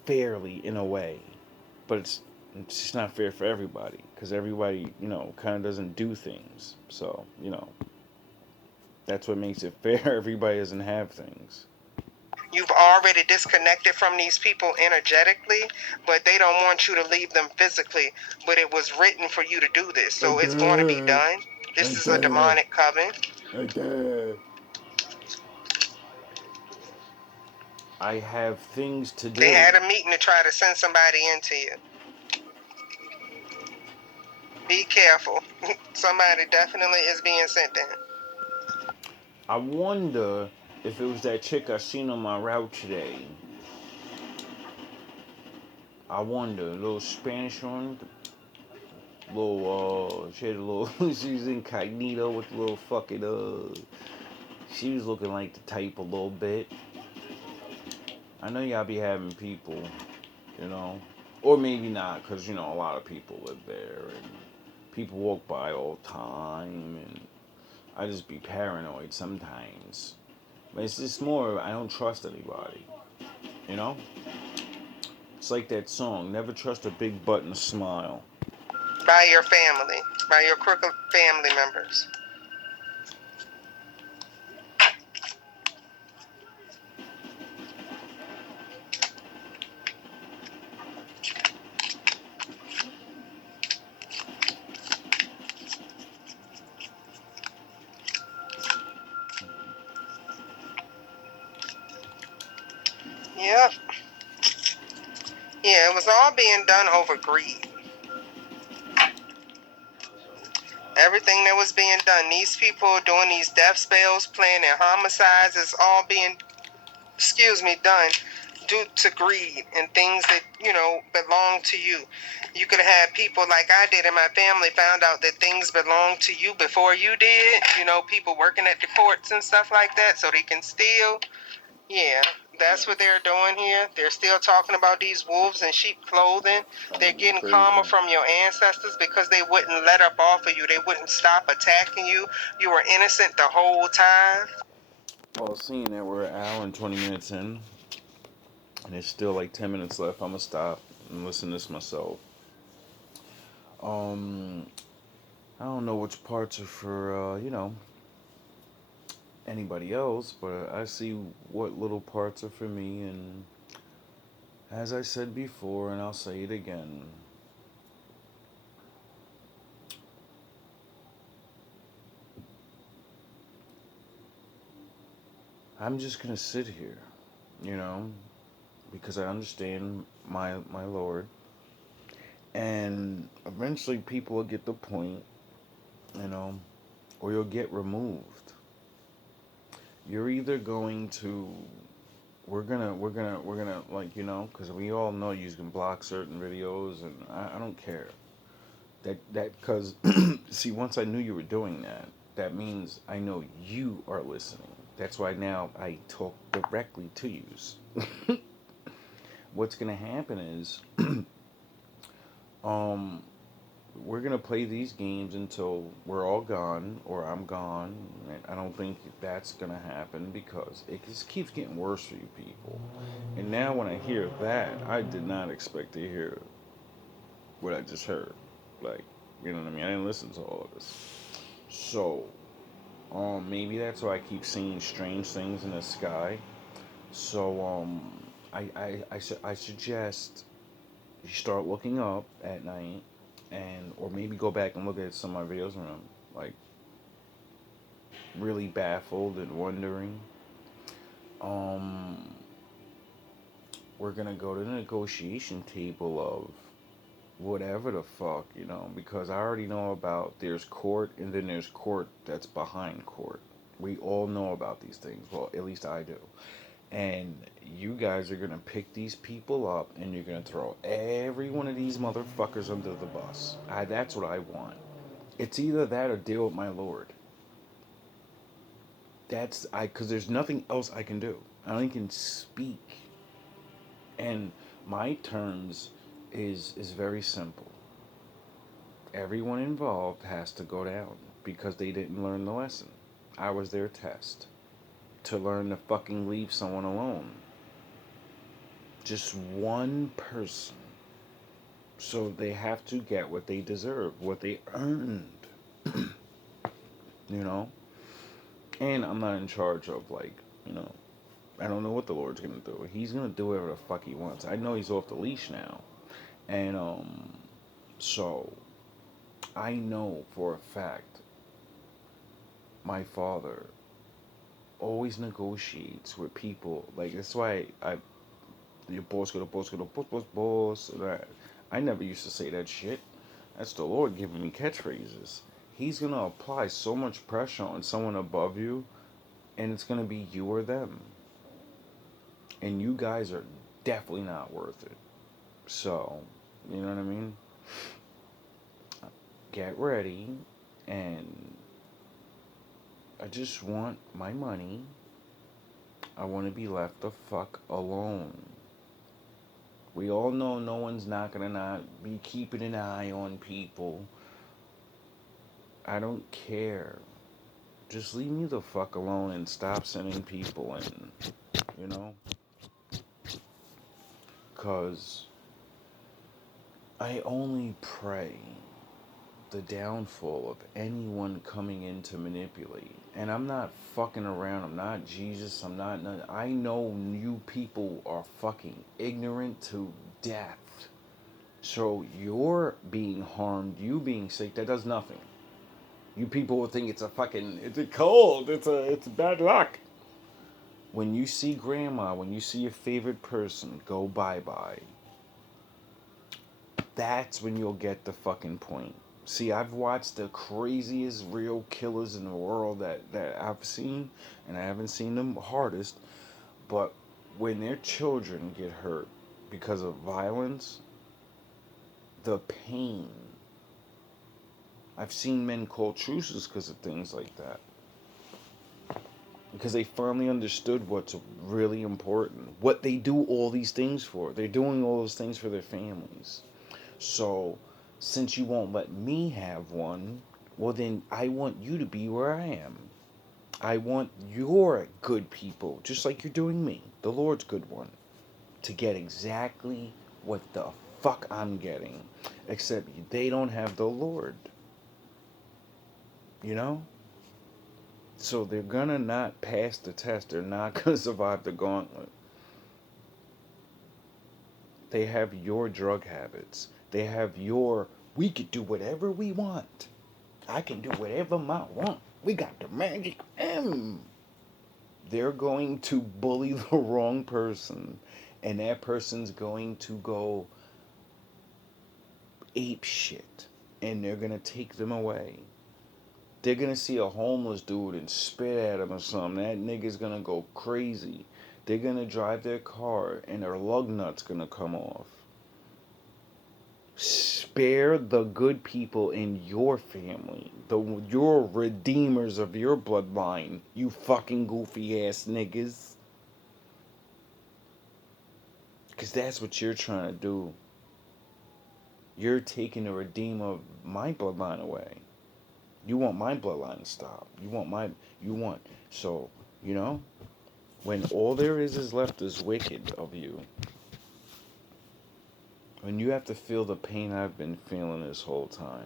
fairly in a way. But it's just not fair for everybody. Because everybody, kind of doesn't do things. So, that's what makes it fair. Everybody doesn't have things. You've already disconnected from these people energetically, but they don't want you to leave them physically. But it was written for you to do this, so it's going to be done. This is a demonic coven. I have things to do. They had a meeting to try to send somebody into you. Be careful. Somebody definitely is being sent in. I wonder if it was that chick I seen on my route today. I wonder, a little Spanish one, she had a little, she was incognito with the little fucking, she was looking like the type a little bit. I know y'all be having people, you know, or maybe not, because, you know, a lot of people live there, and people walk by all the time, and I just be paranoid sometimes. But it's just more, I don't trust anybody, you know? It's like that song, never trust a big butt and a smile. By your family, by your crooked family members. Yep. Yeah, it was all being done over greed. Everything that was being done, these people doing these death spells, planning homicides, is all being, done due to greed and things that, belong to you. You could have had people like I did in my family found out that things belonged to you before you did. People working at the courts and stuff like that so they can steal. Yeah, that's what they're doing here. They're still talking about these wolves in sheep clothing. They're getting karma from your ancestors because they wouldn't let up off of you. They wouldn't stop attacking you. You were innocent the whole time. Well, seeing that we're an hour and 20 minutes in, and there's still like 10 minutes left, I'm gonna stop and listen to this myself. I don't know which parts are for, anybody else, but I see what little parts are for me, and as I said before, and I'll say it again, I'm just gonna sit here, you know, because I understand my Lord, and eventually people will get the point, you know, or you'll get removed. You're either going to we're gonna like, because we all know you can block certain videos, and I don't care that because see, once I knew you were doing that, that means I know you are listening. That's why now I talk directly to you. What's gonna happen is um we're gonna play these games until we're all gone or I'm gone. And I don't think that's gonna happen because it just keeps getting worse for you people. And now when I hear that, I did not expect to hear what I just heard. Like, you know what I mean? I didn't listen to all of this. So, maybe that's why I keep seeing strange things in the sky. So, I suggest you start looking up at night, and or maybe go back and look at some of my videos when I'm like really baffled and wondering. Um, we're gonna go to the negotiation table of whatever the fuck, because I already know about there's court and then there's court that's behind court. We all know about these things. Well, at least I do. And you guys are gonna pick these people up and you're gonna throw every one of these motherfuckers under the bus. That's what I want. It's either that or deal with my Lord. Because there's nothing else I can do. I only can speak. And my terms is very simple. Everyone involved has to go down because they didn't learn the lesson. I was their test to learn to fucking leave someone alone. Just one person. So they have to get what they deserve, what they earned. you know? And I'm not in charge of, like, I don't know what the Lord's gonna do. He's gonna do whatever the fuck he wants. I know he's off the leash now. And, so I know for a fact my father always negotiates with people. Like, that's why your boss, go to boss, go to boss, boss, boss. I never used to say that shit. That's the Lord giving me catchphrases. He's gonna apply so much pressure on someone above you, and it's gonna be you or them. And you guys are definitely not worth it. So, you know what I mean? Get ready, and I just want my money. I want to be left the fuck alone. We all know no one's not gonna not be keeping an eye on people. I don't care. Just leave me the fuck alone and stop sending people in, you know? Because I only pray the downfall of anyone coming in to manipulate. And I'm not fucking around. I'm not Jesus. I'm not none. I know you people are fucking ignorant to death. So you're being harmed, you being sick, that does nothing. You people will think it's a cold, it's bad luck. When you see grandma, when you see your favorite person go bye-bye, that's when you'll get the fucking point. See, I've watched the craziest real killers in the world that I've seen, and I haven't seen them hardest, but when their children get hurt because of violence, the pain. I've seen men call truces because of things like that. Because they finally understood what's really important. What they do all these things for. They're doing all those things for their families. So, since you won't let me have one, well then I want you to be where I am. I want your good people, just like you're doing me, the Lord's good one, to get exactly what the fuck I'm getting. Except they don't have the Lord. You know? So they're gonna not pass the test. They're not gonna survive the gauntlet. They have your drug habits. They have your, we could do whatever we want. I can do whatever I want. We got the magic M. They're going to bully the wrong person. And that person's going to go ape shit. And they're gonna take them away. They're gonna see a homeless dude and spit at him or something. That nigga's gonna go crazy. They're gonna drive their car and their lug nut's gonna come off. Spare the good people in your family, your redeemers of your bloodline, you fucking goofy ass niggas. Because that's what you're trying to do. You're taking the redeemer of my bloodline away. You want my bloodline to stop. So, you know, when all there is left is wicked of you, when you have to feel the pain I've been feeling this whole time,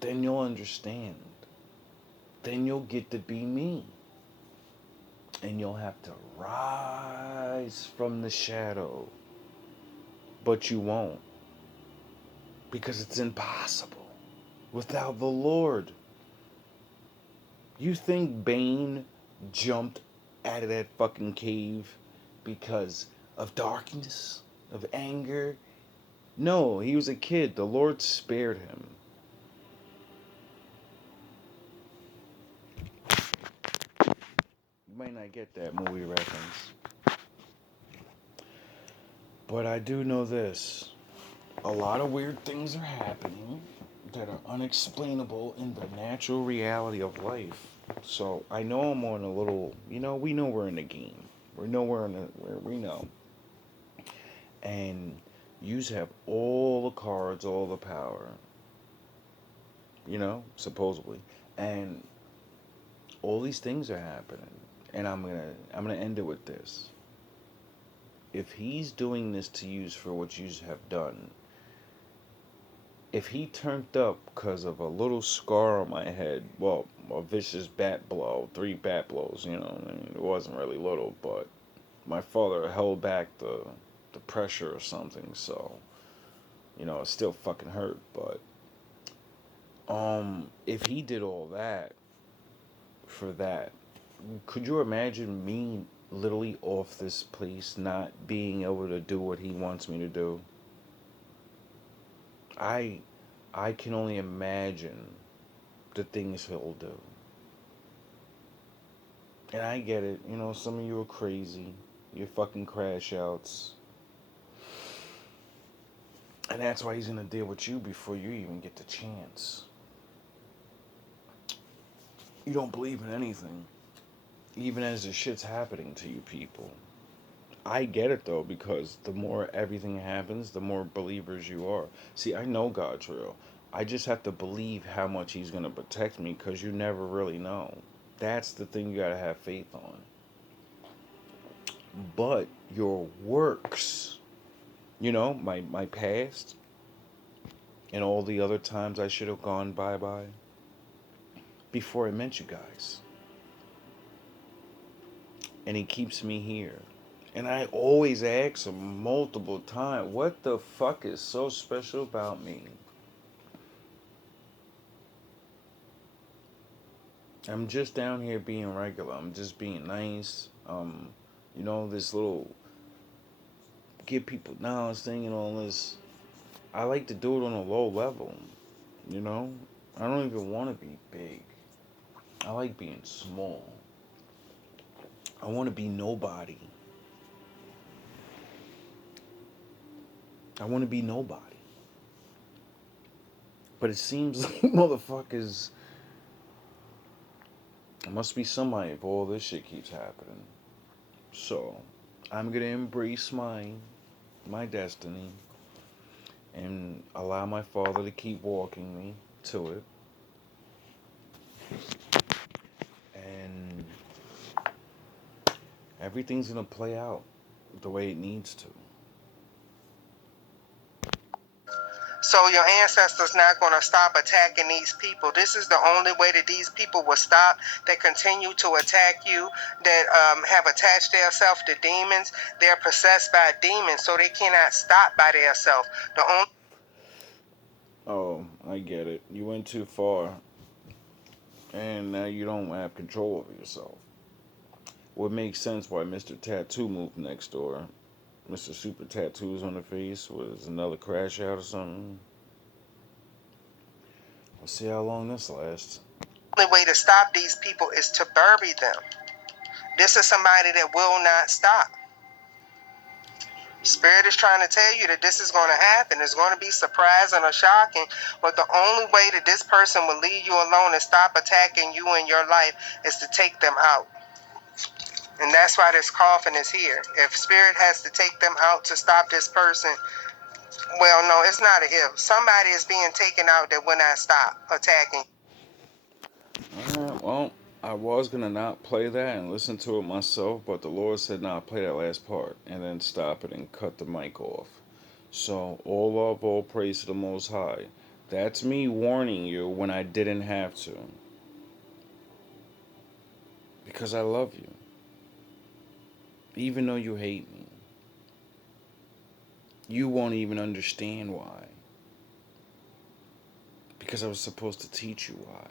then you'll understand. Then you'll get to be me. And you'll have to rise from the shadow. But you won't. Because it's impossible without the Lord. You think Bane jumped out of that fucking cave because of darkness, of anger? No, he was a kid. The Lord spared him. You might not get that movie reference. But I do know this. A lot of weird things are happening that are unexplainable in the natural reality of life. So I know I'm on a little, we know we're in the game. We know where we know. And yous have all the cards, all the power. Supposedly. And all these things are happening. And I'm gonna end it with this. If he's doing this to yous for what yous have done, if he turned up because of a little scar on my head, well, a vicious bat blow, 3 bat blows, it wasn't really little, but my father held back the pressure or something, so, it still fucking hurt, but, if he did all that, for that, could you imagine me literally off this place, not being able to do what he wants me to do? I can only imagine the things he'll do. And I get it, some of you are crazy. your fucking crash outs. And that's why he's gonna deal with you before you even get the chance. You don't believe in anything, even as the shit's happening to you people. I get it though, because the more everything happens, the more believers you are. See, I know God's real. I just have to believe how much He's gonna protect me, because you never really know. That's the thing you gotta have faith on. But your works, my past and all the other times I should have gone bye before I met you guys. And He keeps me here. And I always ask Him multiple times, what the fuck is so special about me? I'm just down here being regular. I'm just being nice. This little give people knowledge thing and all this. I like to do it on a low level. You know, I don't even want to be big. I like being small. I want to be nobody. I want to be nobody. But it seems like motherfuckers. There must be somebody if all this shit keeps happening. So, I'm gonna embrace my destiny and allow my Father to keep walking me to it. And everything's gonna play out the way it needs to. So your ancestors not going to stop attacking these people. This is the only way that these people will stop. That continue to attack you, that have attached themselves to demons. They're possessed by demons, so they cannot stop by themselves. The only Oh, I get it. You went too far. And now you don't have control over yourself. What makes sense why Mr. Tattoo moved next door. Mr. Super Tattoos on the face was another crash out or something. We'll see how long this lasts. way to stop these people is to bury them. This is somebody that will not stop. Spirit is trying to tell you that this is going to happen. It's going to be surprising or shocking, but the only way that this person will leave you alone and stop attacking you in your life is to take them out. And that's why this coffin is here. If Spirit has to take them out to stop this person, well, no, it's not an if. Somebody is being taken out that will not stop attacking. Alright, well, I was gonna not play that and listen to it myself, but the Lord said, "Nah, play that last part," and then stop it and cut the mic off. So, all love, all praise to the Most High. That's me warning you when I didn't have to. Because I love you. Even though you hate me. You won't even understand why. Because I was supposed to teach you why.